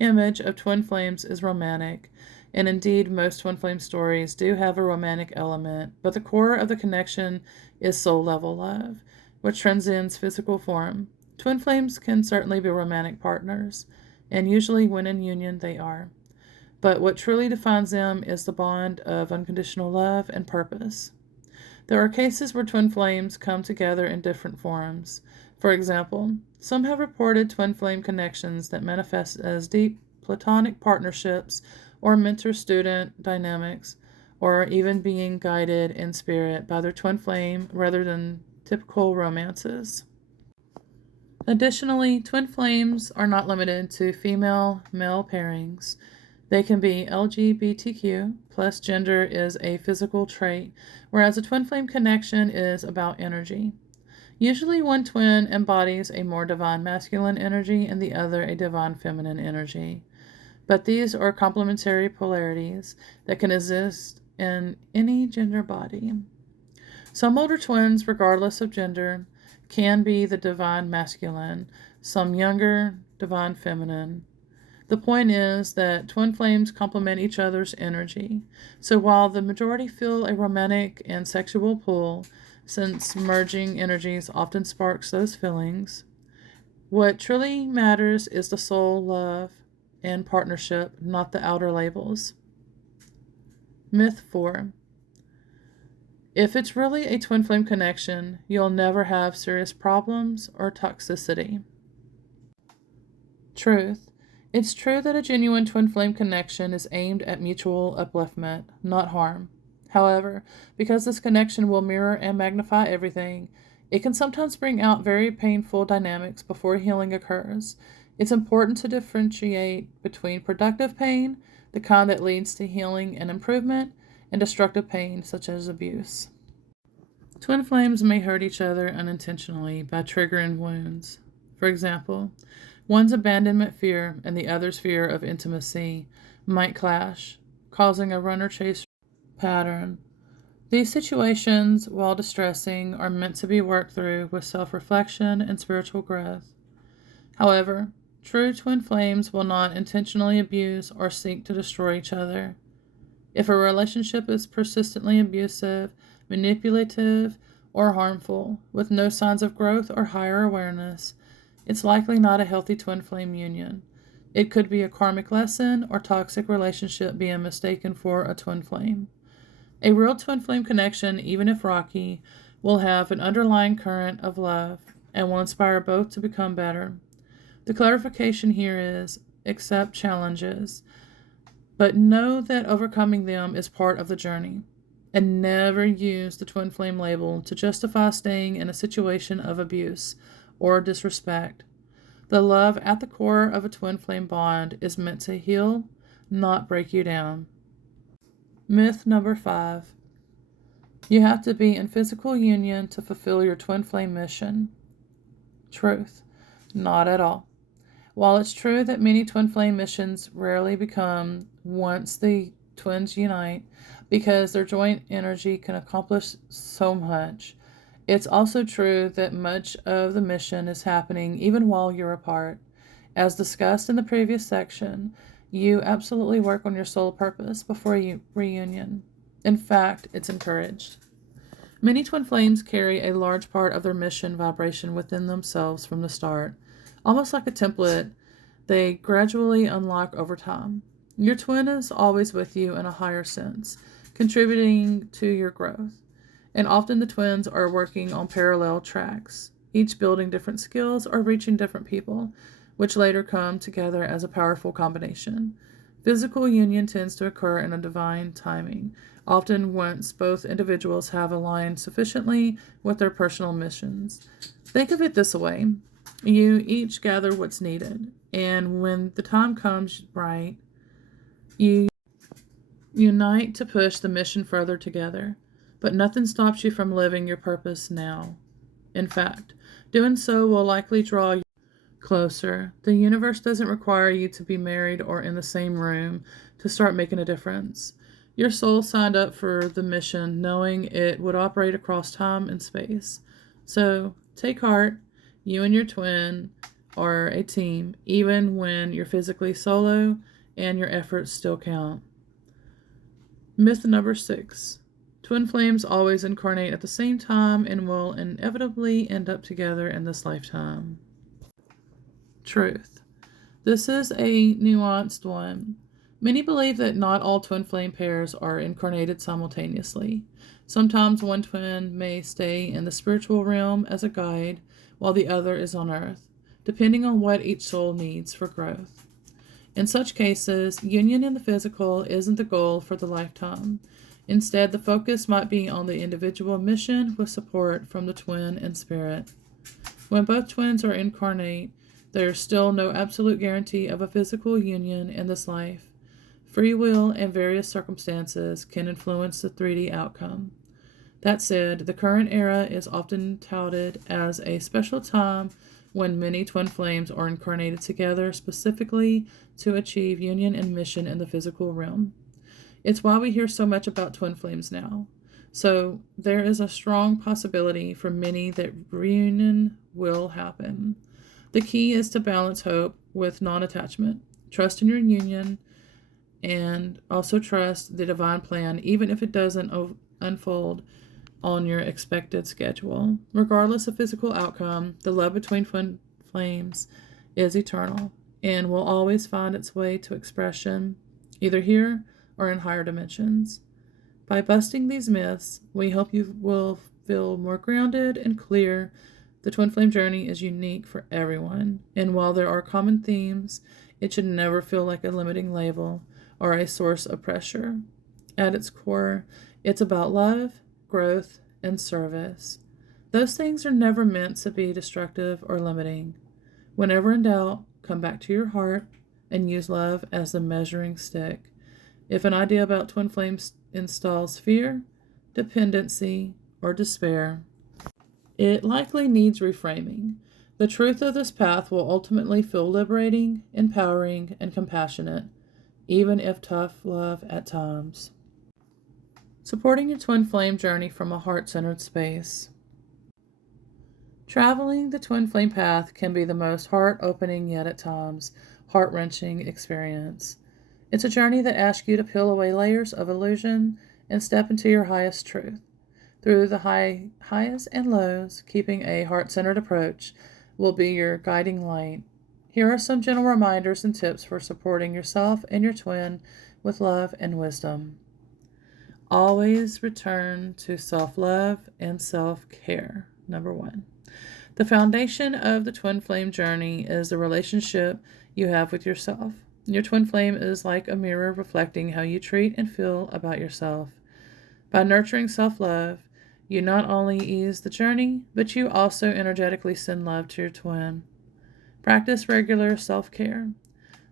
image of twin flames is romantic, and indeed most twin flame stories do have a romantic element, but the core of the connection is soul-level love, which transcends physical form. Twin flames can certainly be romantic partners, and usually when in union they are. But what truly defines them is the bond of unconditional love and purpose. There are cases where twin flames come together in different forms. For example, some have reported twin flame connections that manifest as deep platonic partnerships or mentor-student dynamics, or even being guided in spirit by their twin flame rather than typical romances. Additionally, twin flames are not limited to female-male pairings. They can be LGBTQ, plus gender is a physical trait, whereas a twin flame connection is about energy. Usually one twin embodies a more divine masculine energy and the other a divine feminine energy. But these are complementary polarities that can exist in any gender body. Some older twins, regardless of gender, can be the divine masculine, some younger, divine feminine. The point is that twin flames complement each other's energy. So while the majority feel a romantic and sexual pull, since merging energies often sparks those feelings, What truly matters is the soul love and partnership, not the outer labels. Myth 4. If it's really a twin flame connection, you'll never have serious problems or toxicity. Truth. It's true that a genuine twin flame connection is aimed at mutual upliftment, not harm. However, because this connection will mirror and magnify everything, it can sometimes bring out very painful dynamics before healing occurs. It's important to differentiate between productive pain, the kind that leads to healing and improvement, and destructive pain, such as abuse. Twin flames may hurt each other unintentionally by triggering wounds. For example, one's abandonment fear and the other's fear of intimacy might clash, causing a runner-chase pattern. These situations, while distressing, are meant to be worked through with self-reflection and spiritual growth. However, true twin flames will not intentionally abuse or seek to destroy each other. If a relationship is persistently abusive, manipulative, or harmful, with no signs of growth or higher awareness, it's likely not a healthy twin flame union. It could be a karmic lesson or toxic relationship being mistaken for a twin flame. A real twin flame connection, even if rocky, will have an underlying current of love and will inspire both to become better. The clarification here is accept challenges, but know that overcoming them is part of the journey. And never use the twin flame label to justify staying in a situation of abuse or disrespect. The love at the core of a twin flame bond is meant to heal, not break you down. Myth number 5. You have to be in physical union to fulfill your twin flame mission. Truth. Not at all. While it's true that many twin flame missions rarely become once the twins unite because their joint energy can accomplish so much, it's also true that much of the mission is happening even while you're apart. As discussed in the previous section, you absolutely work on your soul purpose before reunion. In fact, it's encouraged. Many twin flames carry a large part of their mission vibration within themselves from the start. Almost like a template, they gradually unlock over time. Your twin is always with you in a higher sense, contributing to your growth. And often the twins are working on parallel tracks, each building different skills or reaching different people, which later come together as a powerful combination. Physical union tends to occur in a divine timing, often once both individuals have aligned sufficiently with their personal missions. Think of it this way. You each gather what's needed, and when the time comes right, you unite to push the mission further together. But nothing stops you from living your purpose now. In fact, doing so will likely draw you closer. The universe doesn't require you to be married or in the same room to start making a difference. Your soul signed up for the mission knowing it would operate across time and space. So take heart. You and your twin are a team, even when you're physically solo and your efforts still count. Myth number 6. Twin flames always incarnate at the same time and will inevitably end up together in this lifetime. Truth. This is a nuanced one. Many believe that not all twin flame pairs are incarnated simultaneously. Sometimes one twin may stay in the spiritual realm as a guide, while the other is on earth, depending on what each soul needs for growth. In such cases, union in the physical isn't the goal for the lifetime. Instead, the focus might be on the individual mission with support from the twin and spirit. When both twins are incarnate, there is still no absolute guarantee of a physical union in this life. Free will and various circumstances can influence the 3D outcome. That said, the current era is often touted as a special time when many twin flames are incarnated together specifically to achieve union and mission in the physical realm. It's why we hear so much about twin flames now. So there is a strong possibility for many that reunion will happen. The key is to balance hope with non-attachment, trust in your union, and also trust the divine plan, even if it doesn't unfold on your expected schedule. Regardless of physical outcome, the love between twin flames is eternal and will always find its way to expression, either here or in higher dimensions. By busting these myths, we hope you will feel more grounded and clear. The twin flame journey is unique for everyone, and while there are common themes, it should never feel like a limiting label or a source of pressure. At its core, it's about love, growth, and service. Those things are never meant to be destructive or limiting. Whenever in doubt, come back to your heart and use love as the measuring stick. If an idea about twin flames installs fear, dependency, or despair, it likely needs reframing. The truth of this path will ultimately feel liberating, empowering, and compassionate, even if tough love at times. Supporting your twin flame journey from a heart-centered space. Traveling the twin flame path can be the most heart-opening yet at times heart-wrenching experience. It's a journey that asks you to peel away layers of illusion and step into your highest truth. Through the highs and lows, keeping a heart-centered approach will be your guiding light. Here are some gentle reminders and tips for supporting yourself and your twin with love and wisdom. Always return to self-love and self-care. Number 1. The foundation of the twin flame journey is the relationship you have with yourself. Your twin flame is like a mirror reflecting how you treat and feel about yourself. By nurturing self-love, you not only ease the journey, but you also energetically send love to your twin. Practice regular self-care.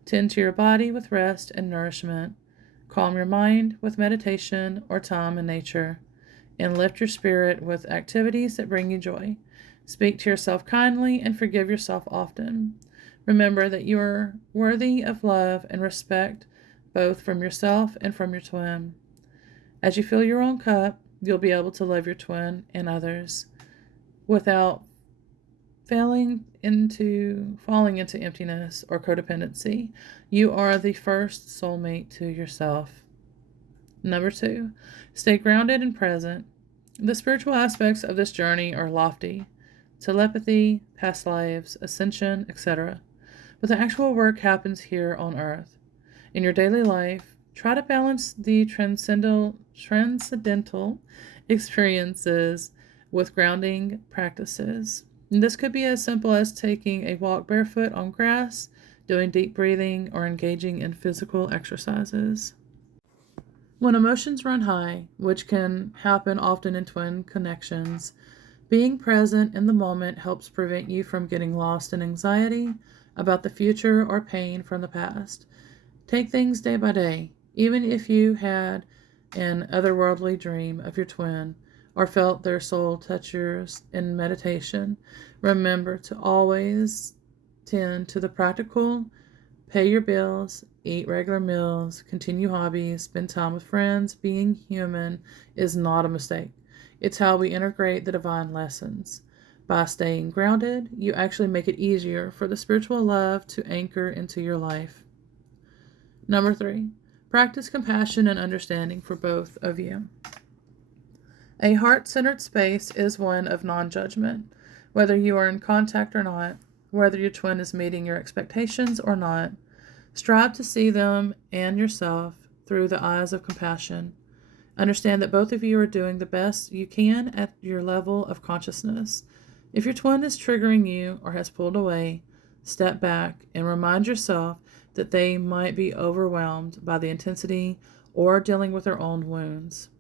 Tend to your body with rest and nourishment. Calm your mind with meditation or time in nature. And lift your spirit with activities that bring you joy. Speak to yourself kindly and forgive yourself often. Remember that you are worthy of love and respect, both from yourself and from your twin. As you fill your own cup, you'll be able to love your twin and others without falling into emptiness or codependency. You are the first soulmate to yourself. Number 2, stay grounded and present. The spiritual aspects of this journey are lofty: telepathy, past lives, ascension, etc. But the actual work happens here on earth. In your daily life, try to balance the transcendental experiences with grounding practices. And this could be as simple as taking a walk barefoot on grass, doing deep breathing, or engaging in physical exercises. When emotions run high, which can happen often in twin connections, being present in the moment helps prevent you from getting lost in anxiety about the future or pain from the past. Take things day by day. Even if you had an otherworldly dream of your twin or felt their soul touch yours in meditation, remember to always tend to the practical, pay your bills, eat regular meals, continue hobbies, spend time with friends. Being human is not a mistake. It's how we integrate the divine lessons. By staying grounded, you actually make it easier for the spiritual love to anchor into your life. Number 3, practice compassion and understanding for both of you. A heart-centered space is one of non-judgment, whether you are in contact or not, whether your twin is meeting your expectations or not. Strive to see them and yourself through the eyes of compassion. Understand that both of you are doing the best you can at your level of consciousness. If your twin is triggering you or has pulled away, step back and remind yourself that they might be overwhelmed by the intensity or dealing with their own wounds.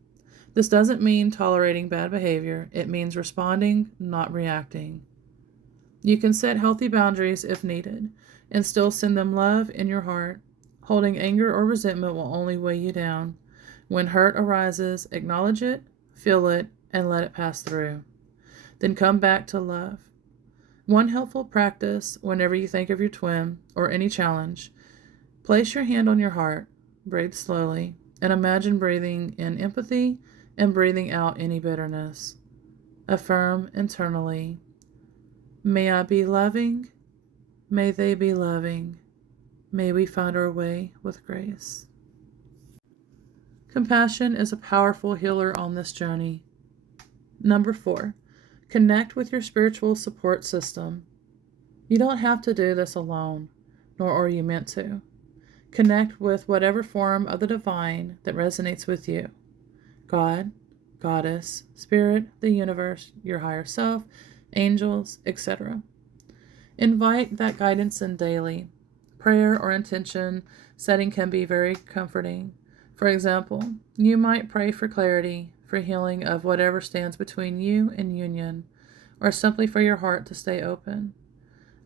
This doesn't mean tolerating bad behavior. It means responding, not reacting. You can set healthy boundaries if needed and still send them love in your heart. Holding anger or resentment will only weigh you down. When hurt arises, acknowledge it, feel it, and let it pass through. Then come back to love. One helpful practice whenever you think of your twin or any challenge: place your hand on your heart, breathe slowly, and imagine breathing in empathy and breathing out any bitterness. Affirm internally: may I be loving, may they be loving, may we find our way with grace. Compassion is a powerful healer on this journey. Number 4, connect with your spiritual support system. You don't have to do this alone, nor are you meant to. Connect with whatever form of the divine that resonates with you: God, Goddess, Spirit, the universe, your higher self, angels, etc. Invite that guidance in daily. Prayer or intention setting can be very comforting. For example, you might pray for clarity, for healing of whatever stands between you and union, or simply for your heart to stay open.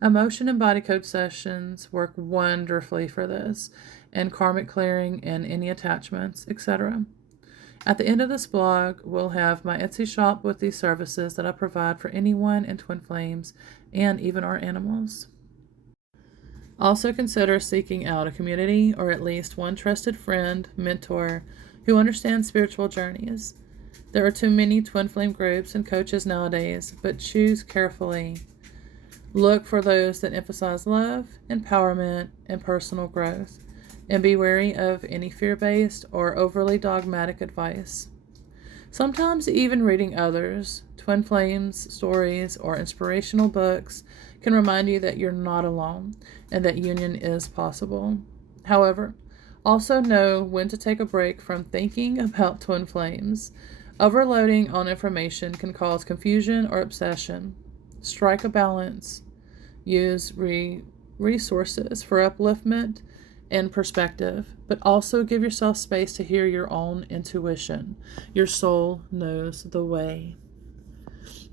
Emotion and body code sessions work wonderfully for this, and karmic clearing and any attachments, etc. At the end of this blog, we'll have my Etsy shop with these services that I provide for anyone in Twin Flames and even our animals. Also consider seeking out a community or at least one trusted friend, mentor, who understands spiritual journeys. There are too many Twin Flame groups and coaches nowadays, but choose carefully. Look for those that emphasize love, empowerment, and personal growth, and be wary of any fear-based or overly dogmatic advice. Sometimes even reading others, Twin Flames stories, or inspirational books can remind you that you're not alone and that union is possible. However, also know when to take a break from thinking about Twin Flames. Overloading on information can cause confusion or obsession. Strike a balance. Use resources for upliftment and perspective, but also give yourself space to hear your own intuition. Your soul knows the way.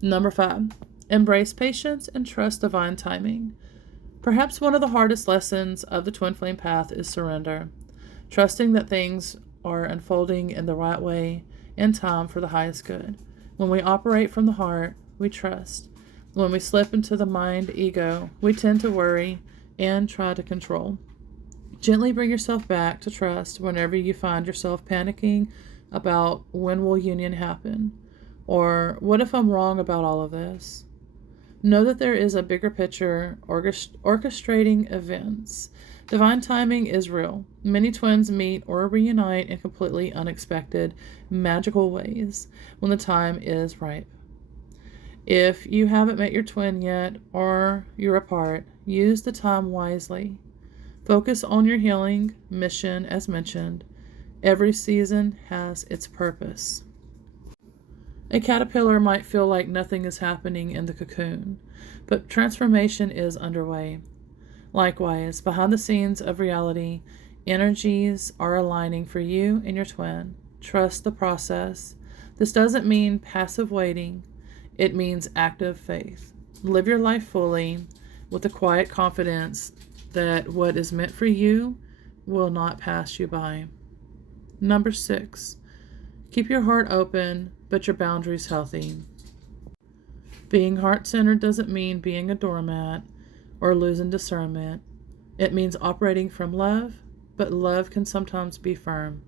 Number 5, embrace patience and trust divine timing. Perhaps one of the hardest lessons of the Twin Flame path is surrender, trusting that things are unfolding in the right way in time for the highest good. When we operate from the heart, we trust. When we slip into the mind ego, we tend to worry and try to control. Gently bring yourself back to trust whenever you find yourself panicking about when will union happen, or what if I'm wrong about all of this. Know that there is a bigger picture orchestrating events. Divine timing is real. Many twins meet or reunite in completely unexpected, magical ways when the time is ripe. If you haven't met your twin yet, or you're apart, use the time wisely. Focus on your healing mission as mentioned. Every season has its purpose. A caterpillar might feel like nothing is happening in the cocoon, but transformation is underway. Likewise, behind the scenes of reality, energies are aligning for you and your twin. Trust the process. This doesn't mean passive waiting. It means active faith. Live your life fully with a quiet confidence that what is meant for you will not pass you by. Number 6, keep your heart open, but your boundaries healthy. Being heart-centered doesn't mean being a doormat or losing discernment. It means operating from love, but love can sometimes be firm.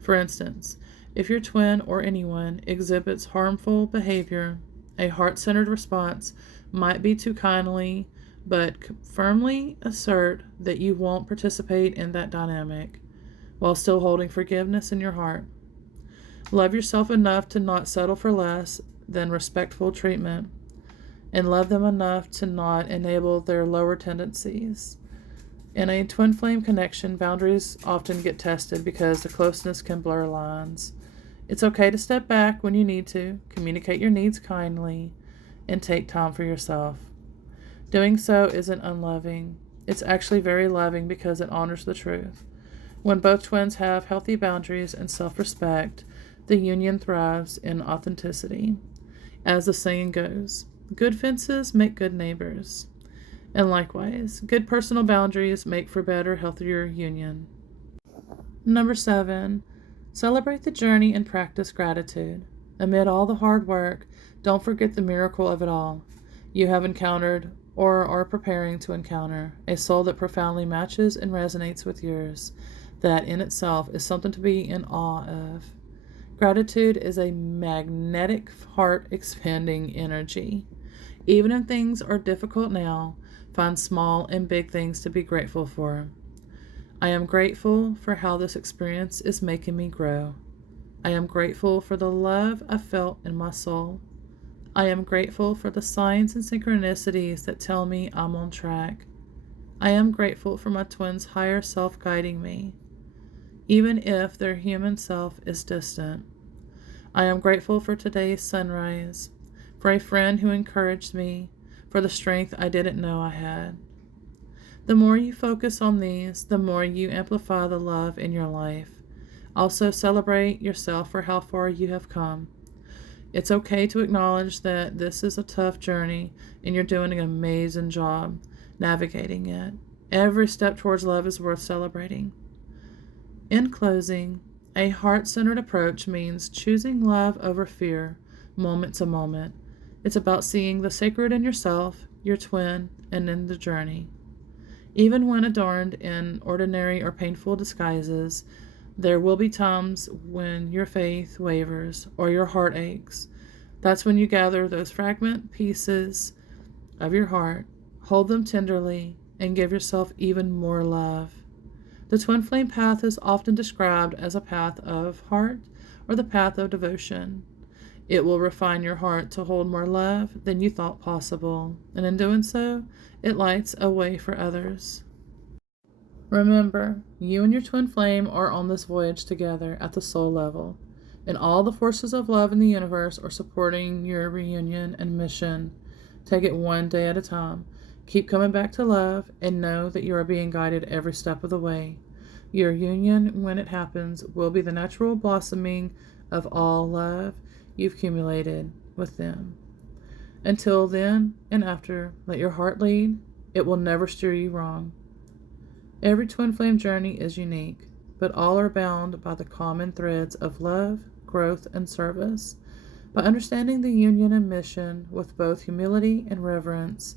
For instance, if your twin or anyone exhibits harmful behavior, a heart-centered response might be to kindly but firmly assert that you won't participate in that dynamic, while still holding forgiveness in your heart. Love yourself enough to not settle for less than respectful treatment, and love them enough to not enable their lower tendencies. In a twin flame connection, boundaries often get tested because the closeness can blur lines. It's okay to step back when you need to, communicate your needs kindly, and take time for yourself. Doing so isn't unloving. It's actually very loving because it honors the truth. When both twins have healthy boundaries and self-respect, the union thrives in authenticity. As the saying goes, good fences make good neighbors. And likewise, good personal boundaries make for better, healthier union. Number 7, celebrate the journey and practice gratitude. Amid all the hard work, don't forget the miracle of it all. You have encountered or are preparing to encounter a soul that profoundly matches and resonates with yours. That in itself is something to be in awe of. Gratitude is a magnetic, heart-expanding energy. Even if things are difficult now, find small and big things to be grateful for. I am grateful for how this experience is making me grow. I am grateful for the love I felt in my soul. I am grateful for the signs and synchronicities that tell me I'm on track. I am grateful for my twin's higher self guiding me, even if their human self is distant. I am grateful for today's sunrise, for a friend who encouraged me, for the strength I didn't know I had. The more you focus on these, the more you amplify the love in your life. Also, celebrate yourself for how far you have come. It's okay to acknowledge that this is a tough journey and you're doing an amazing job navigating it. Every step towards love is worth celebrating. In closing, a heart-centered approach means choosing love over fear, moment to moment. It's about seeing the sacred in yourself, your twin, and in the journey. Even when adorned in ordinary or painful disguises, there will be times when your faith wavers or your heart aches. That's when you gather those fragment pieces of your heart, hold them tenderly, and give yourself even more love. The twin flame path is often described as a path of heart or the path of devotion. It will refine your heart to hold more love than you thought possible, and in doing so, it lights a way for others. Remember, you and your twin flame are on this voyage together at the soul level, and all the forces of love in the universe are supporting your reunion and mission. Take it one day at a time. Keep coming back to love, and know that you are being guided every step of the way. Your union, when it happens, will be the natural blossoming of all love you've accumulated with them. Until then and after, let your heart lead. It will never steer you wrong. Every twin flame journey is unique, but all are bound by the common threads of love, growth, and service. By understanding the union and mission with both humility and reverence,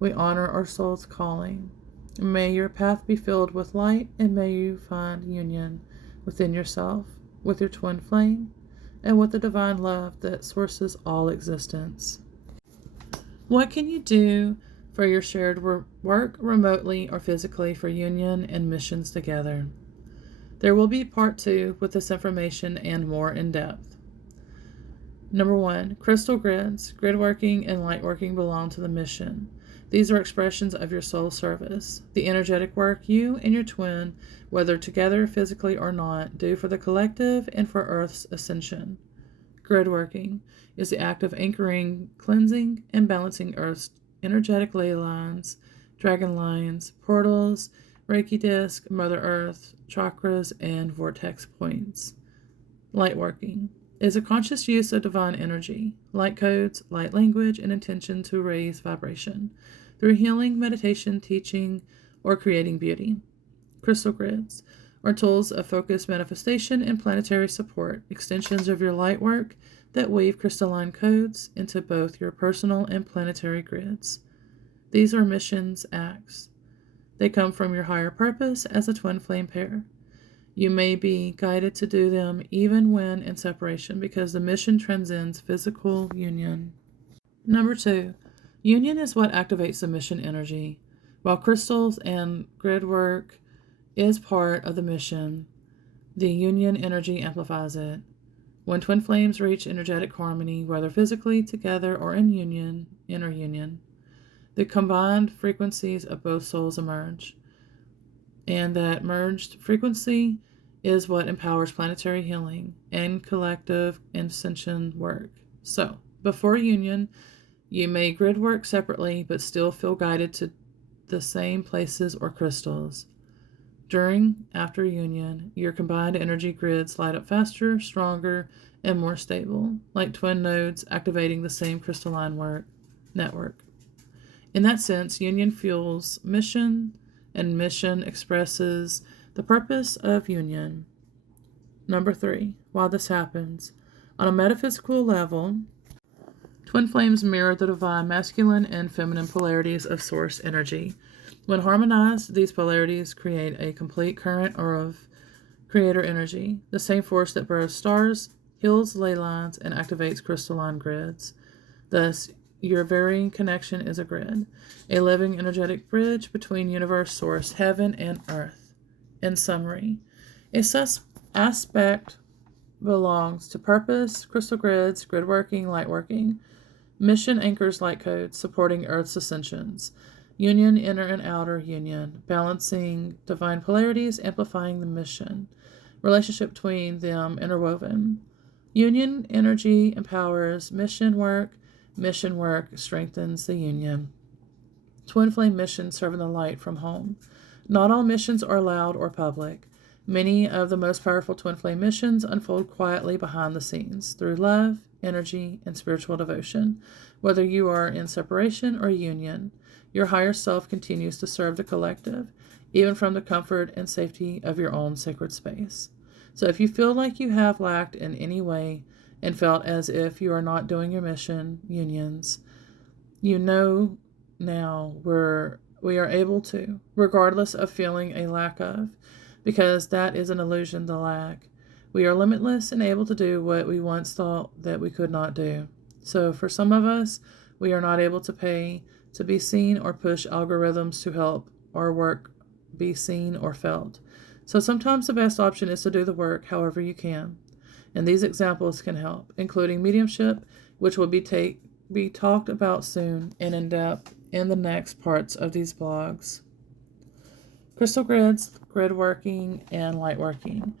we honor our soul's calling. May your path be filled with light, and may you find union within yourself, with your twin flame, and with the divine love that sources all existence. What can you do for your shared work, remotely or physically, for union and missions together? There will be part 2 with this information and more in depth. Number 1, crystal grids. Grid working and light working belong to the mission. These are expressions of your soul service, the energetic work you and your twin, whether together physically or not, do for the collective and for Earth's ascension. Grid working is the act of anchoring, cleansing, and balancing Earth's energetic ley lines, dragon lines, portals, Reiki disc, Mother Earth, chakras, and vortex points. Light working is a conscious use of divine energy, light codes, light language, and intention to raise vibration through healing, meditation, teaching, or creating beauty. Crystal grids are tools of focused manifestation and planetary support, extensions of your light work that weave crystalline codes into both your personal and planetary grids. These are missions acts. They come from your higher purpose as a twin flame pair. You may be guided to do them even when in separation, because the mission transcends physical union. Number 2, union is what activates the mission energy. While crystals and grid work is part of the mission, the union energy amplifies it. When twin flames reach energetic harmony, whether physically together or in union, inner union, the combined frequencies of both souls emerge. And that merged frequency is what empowers planetary healing and collective ascension work. So, before union, you may grid work separately but still feel guided to the same places or crystals. After union, your combined energy grids light up faster, stronger, and more stable, like twin nodes activating the same crystalline network. In that sense, union fuels mission, and mission expresses the purpose of union. Number 3, while this happens, on a metaphysical level, twin flames mirror the divine masculine and feminine polarities of source energy. When harmonized, these polarities create a complete current or of creator energy, the same force that burrows stars, heals ley lines, and activates crystalline grids. Thus, your varying connection is a grid, a living energetic bridge between universe, source, heaven, and earth. In summary, a aspect belongs to purpose, crystal grids, grid working, light working. Mission anchors light codes supporting Earth's ascensions. Union, inner and outer union, balancing divine polarities, amplifying the mission. Relationship between them interwoven. Union energy empowers mission work strengthens the union. Twin flame mission serving the light from home. Not all missions are loud or public. Many of the most powerful twin flame missions unfold quietly behind the scenes through love, energy, and spiritual devotion. Whether you are in separation or union, your higher self continues to serve the collective, even from the comfort and safety of your own sacred space. So if you feel like you have lacked in any way and felt as if you are not doing your mission, unions, you know now we are able to, regardless of feeling a lack of, because that is an illusion, the lack. We are limitless and able to do what we once thought that we could not do. So for some of us, we are not able to pay to be seen or push algorithms to help our work be seen or felt. So sometimes the best option is to do the work however you can. And these examples can help, including mediumship, which will be talked about soon and in depth in the next parts of these blogs. Crystal grids, grid working, and light working.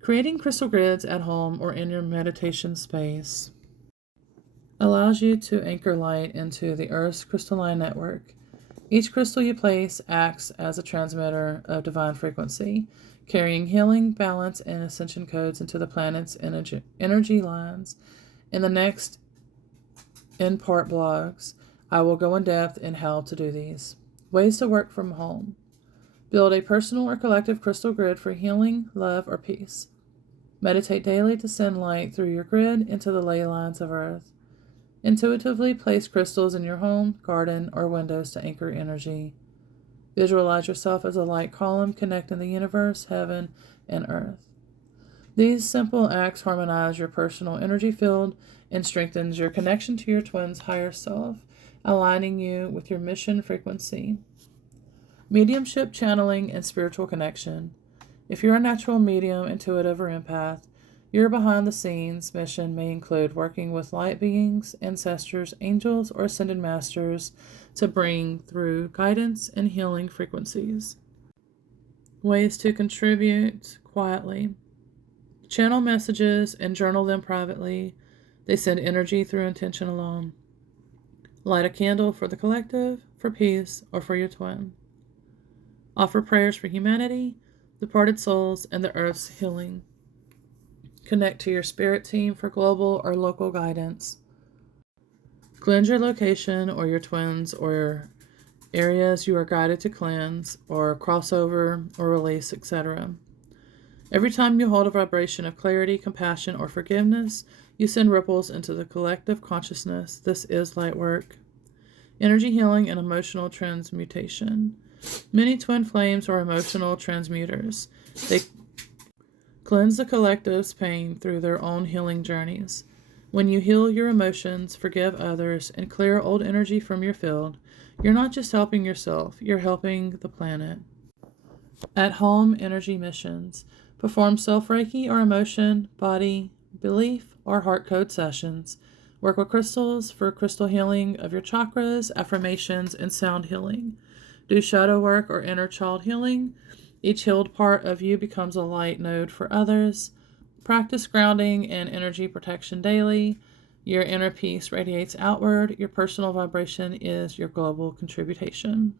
Creating crystal grids at home or in your meditation space allows you to anchor light into the Earth's crystalline network. Each crystal you place acts as a transmitter of divine frequency, carrying healing, balance, and ascension codes into the planet's energy lines. In the next in-part blogs, I will go in depth in how to do these. Ways to work from home. Build a personal or collective crystal grid for healing, love, or peace. Meditate daily to send light through your grid into the ley lines of Earth. Intuitively place crystals in your home, garden, or windows to anchor energy. Visualize yourself as a light column connecting the universe, heaven, and Earth. These simple acts harmonize your personal energy field and strengthens your connection to your twin's higher self, aligning you with your mission frequency. Mediumship, channeling, and spiritual connection. If you're a natural medium, intuitive, or empath, your behind-the-scenes mission may include working with light beings, ancestors, angels, or ascended masters to bring through guidance and healing frequencies. Ways to contribute quietly. Channel messages and journal them privately. They send energy through intention alone. Light a candle for the collective, for peace, or for your twin. Offer prayers for humanity, departed souls, and the Earth's healing. Connect to your spirit team for global or local guidance. Cleanse your location or your twins or areas you are guided to cleanse or crossover or release, etc. Every time you hold a vibration of clarity, compassion, or forgiveness, you send ripples into the collective consciousness. This is light work. Energy healing and emotional transmutation. Many twin flames are emotional transmuters. They cleanse the collective's pain through their own healing journeys. When you heal your emotions, forgive others, and clear old energy from your field, you're not just helping yourself, you're helping the planet. At home energy missions. Perform self-Reiki or emotion, body, belief, or heart code sessions. Work with crystals for crystal healing of your chakras, affirmations, and sound healing. Do shadow work or inner child healing. Each healed part of you becomes a light node for others. Practice grounding and energy protection daily. Your inner peace radiates outward. Your personal vibration is your global contribution.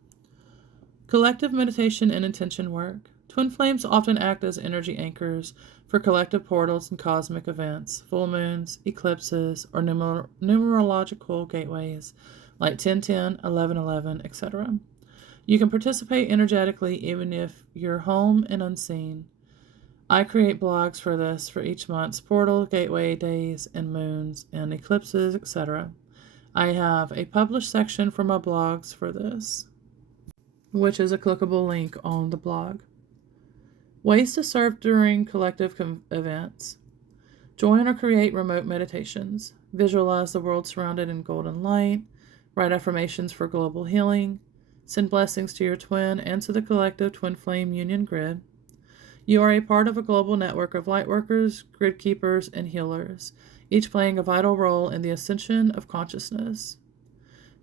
Collective meditation and intention work. Twin flames often act as energy anchors for collective portals and cosmic events, full moons, eclipses, or numerological gateways like 1010, 1111, etc. You can participate energetically even if you're home and unseen. I create blogs for this for each month's portal, gateway, days, and moons, and eclipses, etc. I have a published section for my blogs for this, which is a clickable link on the blog. Ways to serve during collective events. Join or create remote meditations. Visualize the world surrounded in golden light. Write affirmations for global healing. Send blessings to your twin and to the collective twin flame union grid. You are a part of a global network of lightworkers, grid keepers, and healers. each playing a vital role in the ascension of consciousness.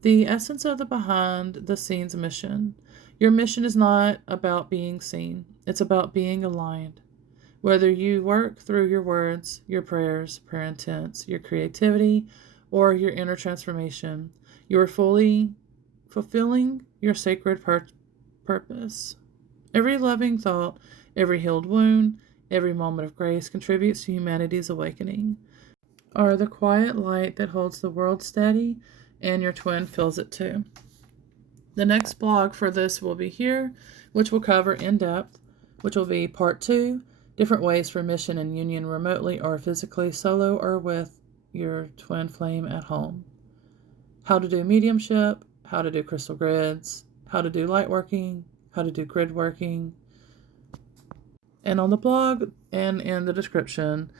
The essence of the behind-the-scenes mission. Your mission is not about being seen. It's about being aligned. Whether you work through your words, your prayers, prayer intents, your creativity, or your inner transformation, you are fully fulfilling your sacred purpose. Every loving thought, every healed wound, every moment of grace contributes to humanity's awakening. Are the quiet light that holds the world steady, and your twin feels it too. The next blog for this will be here, which will cover in depth, which will be part 2, different ways for mission and union remotely or physically, solo or with your twin flame at home. How to do mediumship, how to do crystal grids, how to do light working, how to do grid working. And on the blog and in the description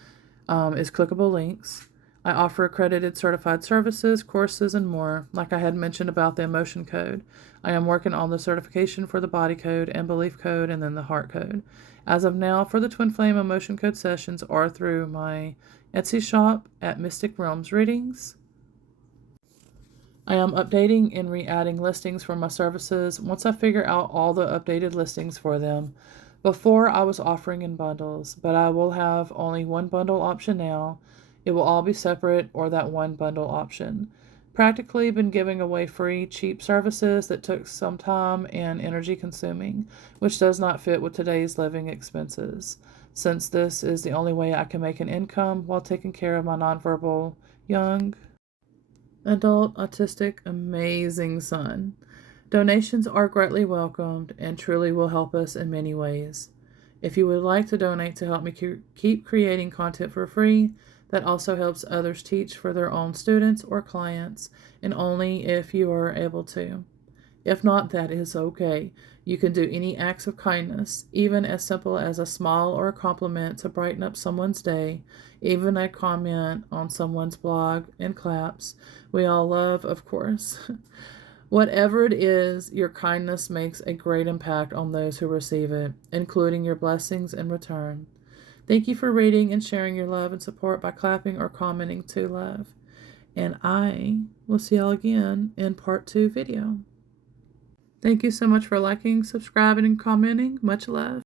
is clickable links. I offer accredited certified services, courses, and more, like I had mentioned about the emotion code. I am working on the certification for the body code and belief code and then the heart code. As of now, for the Twin Flame emotion code sessions are through my Etsy shop at Mystic Realms Readings. I am updating and re-adding listings for my services once I figure out all the updated listings for them. Before I was offering in bundles, but I will have only one bundle option now. It will all be separate or that one bundle option. Practically been giving away free, cheap services that took some time and energy consuming, which does not fit with today's living expenses, since this is the only way I can make an income while taking care of my nonverbal, young, adult, autistic, amazing son. Donations are greatly welcomed and truly will help us in many ways. If you would like to donate to help me keep creating content for free, that also helps others teach for their own students or clients, and only if you are able to. If not, that is okay. You can do any acts of kindness, even as simple as a smile or a compliment to brighten up someone's day, even a comment on someone's blog and claps. We all love, of course. Whatever it is, your kindness makes a great impact on those who receive it, including your blessings in return. Thank you for reading and sharing your love and support by clapping or commenting to love. And I will see y'all again in part 2 video. Thank you so much for liking, subscribing, and commenting. Much love.